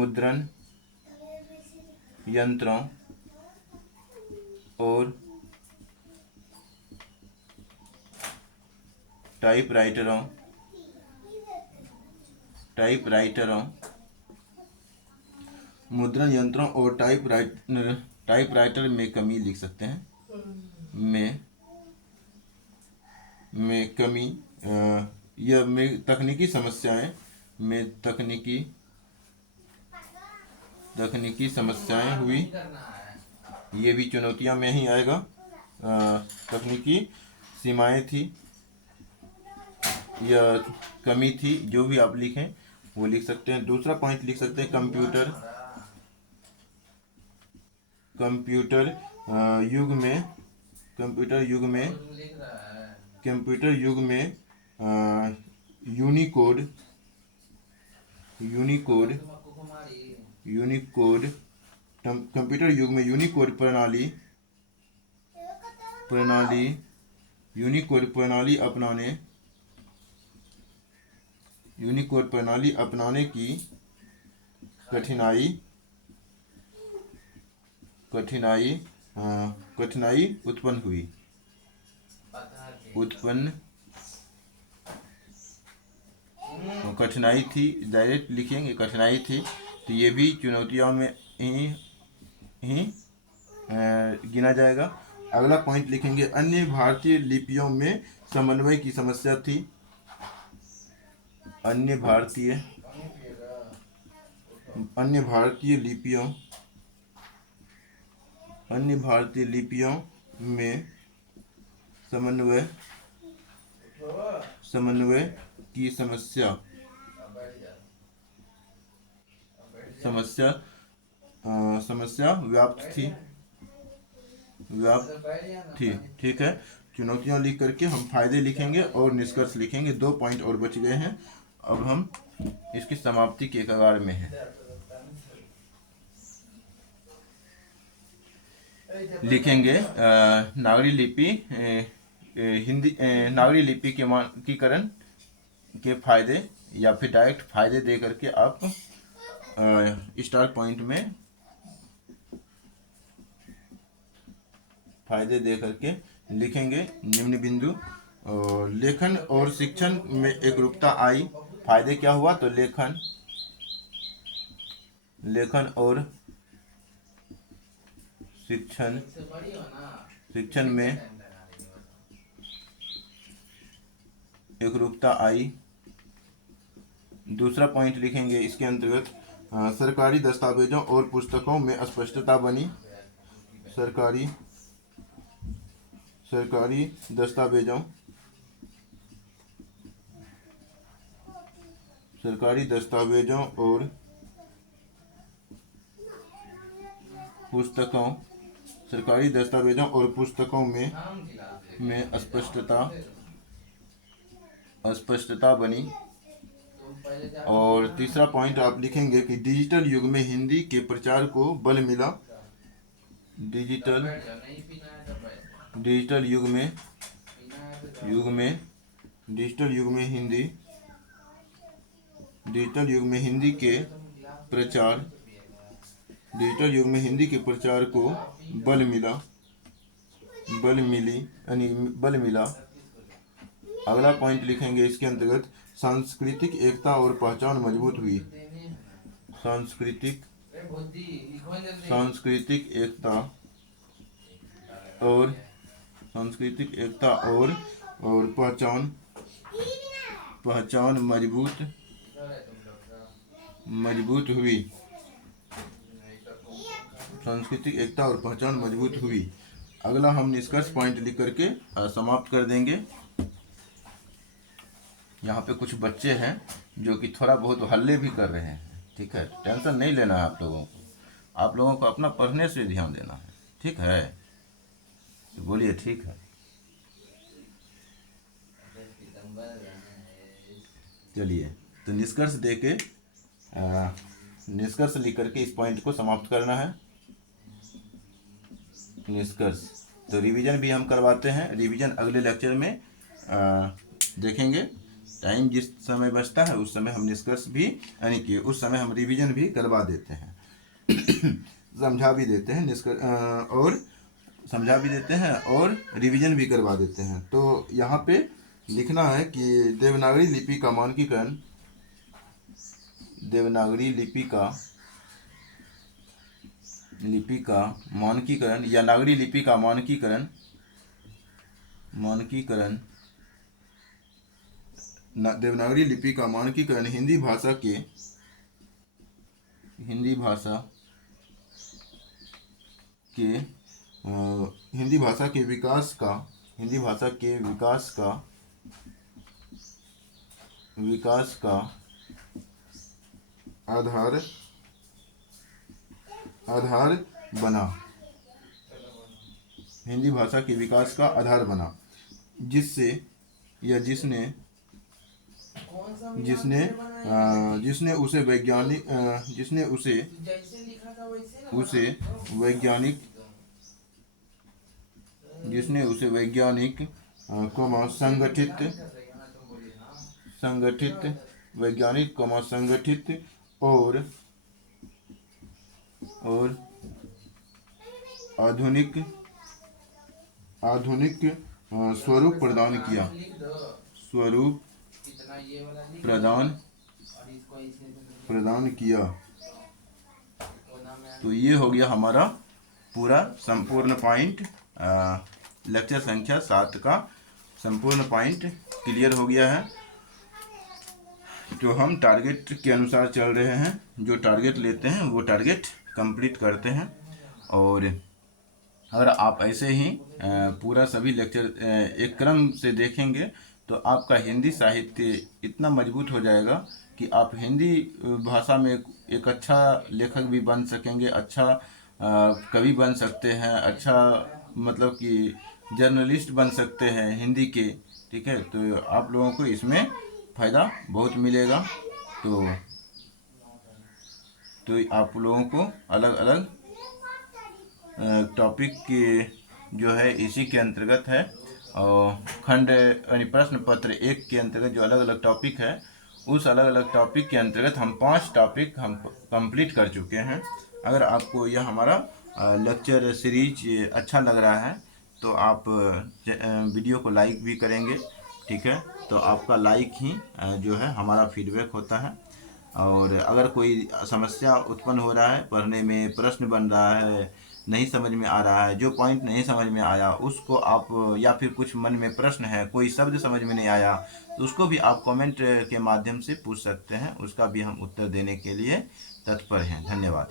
मुद्रण यंत्रों और टाइपराइटरों मुद्रण यंत्रों और टाइपराइटर में कमी लिख सकते हैं। में कमी या में तकनीकी समस्याएं हुई। ये भी चुनौतियां में ही आएगा। तकनीकी सीमाएं थी या कमी थी, जो भी आप लिखें वो लिख सकते हैं। दूसरा पॉइंट लिख सकते हैं कंप्यूटर युग में यूनिकोड कंप्यूटर युग में यूनिकोड प्रणाली अपनाने की कठिनाई कठिनाई थी। डायरेक्ट लिखेंगे कठिनाई थी, तो ये भी चुनौतियों में ही गिना जाएगा। अगला पॉइंट लिखेंगे अन्य भारतीय लिपियों में समन्वय की समस्या थी। अन्य भारतीय लिपियों में समन्वय की समस्या व्याप्त थी। ठीक है। चुनौतियां लिख करके हम फायदे लिखेंगे और निष्कर्ष लिखेंगे। 2 पॉइंट और बच गए हैं। अब हम इसकी समाप्ति के कगार में हैं। लिखेंगे नागरी लिपि हिंदी नागरी लिपि के मानकीकरण के फायदे, या फिर डायरेक्ट फायदे दे करके आप स्टार पॉइंट में फायदे दे करके लिखेंगे। निम्न बिंदु लेखन और शिक्षण में एकरूपता आई। फायदे क्या हुआ? तो लेखन और शिक्षण में एकरूपता आई। दूसरा पॉइंट लिखेंगे इसके अंतर्गत सरकारी दस्तावेजों और पुस्तकों में अस्पष्टता बनी। सरकारी दस्तावेजों और पुस्तकों में अस्पष्टता बनी। और तीसरा पॉइंट आप लिखेंगे कि डिजिटल युग में हिंदी के प्रचार को बल मिला। डिजिटल युग में हिंदी के प्रचार को बल मिला। अगला पॉइंट लिखेंगे इसके अंतर्गत सांस्कृतिक एकता और पहचान मजबूत हुई। सांस्कृतिक एकता और पहचान मजबूत हुई। सांस्कृतिक एकता और पहचान मजबूत हुई। अगला हम निष्कर्ष पॉइंट लिख करके समाप्त कर देंगे। यहाँ पे कुछ बच्चे हैं जो कि थोड़ा बहुत हल्ले भी कर रहे हैं। ठीक है, टेंशन नहीं लेना है आप लोगों को अपना पढ़ने से ध्यान देना है। ठीक है, तो बोलिए ठीक है। चलिए, तो निष्कर्ष देके निष्कर्ष लिख करके इस पॉइंट को समाप्त करना है। निष्कर्ष तो रिवीजन भी हम करवाते हैं। रिवीजन अगले लेक्चर में देखेंगे। टाइम जिस समय बचता है उस समय हम निष्कर्ष भी यानी कि उस समय हम रिवीजन भी करवा देते हैं समझा भी देते हैं और समझा भी देते हैं और रिवीजन भी करवा देते हैं। तो यहाँ पे लिखना है कि देवनागरी लिपि का मानकीकरण, देवनागरी लिपि का मानकीकरण या नागरी लिपि का मानकीकरण देवनागरी लिपि का मानकीकरण हिंदी भाषा के विकास का आधार बना, हिंदी भाषा के विकास का आधार बना, जिससे या जिसने कौन सा जिसने उसे वैज्ञानिक जैसे लिखा था वैसे ना वैज्ञानिक संगठित और आधुनिक स्वरूप प्रदान किया, कितना ये वाला लिख प्रदान और इसको इसने प्रदान किया। वो नाम है तो ये हो गया हमारा पूरा संपूर्ण पॉइंट, लेक्चर संख्या 7 का संपूर्ण पॉइंट क्लियर हो गया है। तो हम टारगेट के अनुसार चल रहे हैं, जो टारगेट लेते हैं वो टारगेट कंप्लीट करते हैं। और अगर आप ऐसे ही पूरा सभी लेक्चर एक क्रम से देखेंगे तो आपका हिंदी साहित्य इतना मजबूत हो जाएगा कि आप हिंदी भाषा में एक अच्छा लेखक भी बन सकेंगे, अच्छा कवि बन सकते हैं, अच्छा मतलब कि जर्नलिस्ट बन सकते हैं हिंदी के। ठीक है, तो आप लोगों को इसमें फ़ायदा बहुत मिलेगा। तो आप लोगों को अलग अलग टॉपिक की जो है इसी के अंतर्गत है, और खंड यानी प्रश्न पत्र 1 के अंतर्गत जो अलग अलग टॉपिक है, उस अलग अलग टॉपिक के अंतर्गत हम 5 टॉपिक हम कंप्लीट कर चुके हैं। अगर आपको यह हमारा लेक्चर सीरीज अच्छा लग रहा है तो आप वीडियो को लाइक भी करेंगे। ठीक है, तो आपका लाइक ही जो है हमारा फीडबैक होता है। और अगर कोई समस्या उत्पन्न हो रहा है, पढ़ने में प्रश्न बन रहा है, नहीं समझ में आ रहा है, जो पॉइंट नहीं समझ में आया उसको आप, या फिर कुछ मन में प्रश्न है, कोई शब्द समझ में नहीं आया तो उसको भी आप कमेंट के माध्यम से पूछ सकते हैं, उसका भी हम उत्तर देने के लिए तत्पर हैं। धन्यवाद।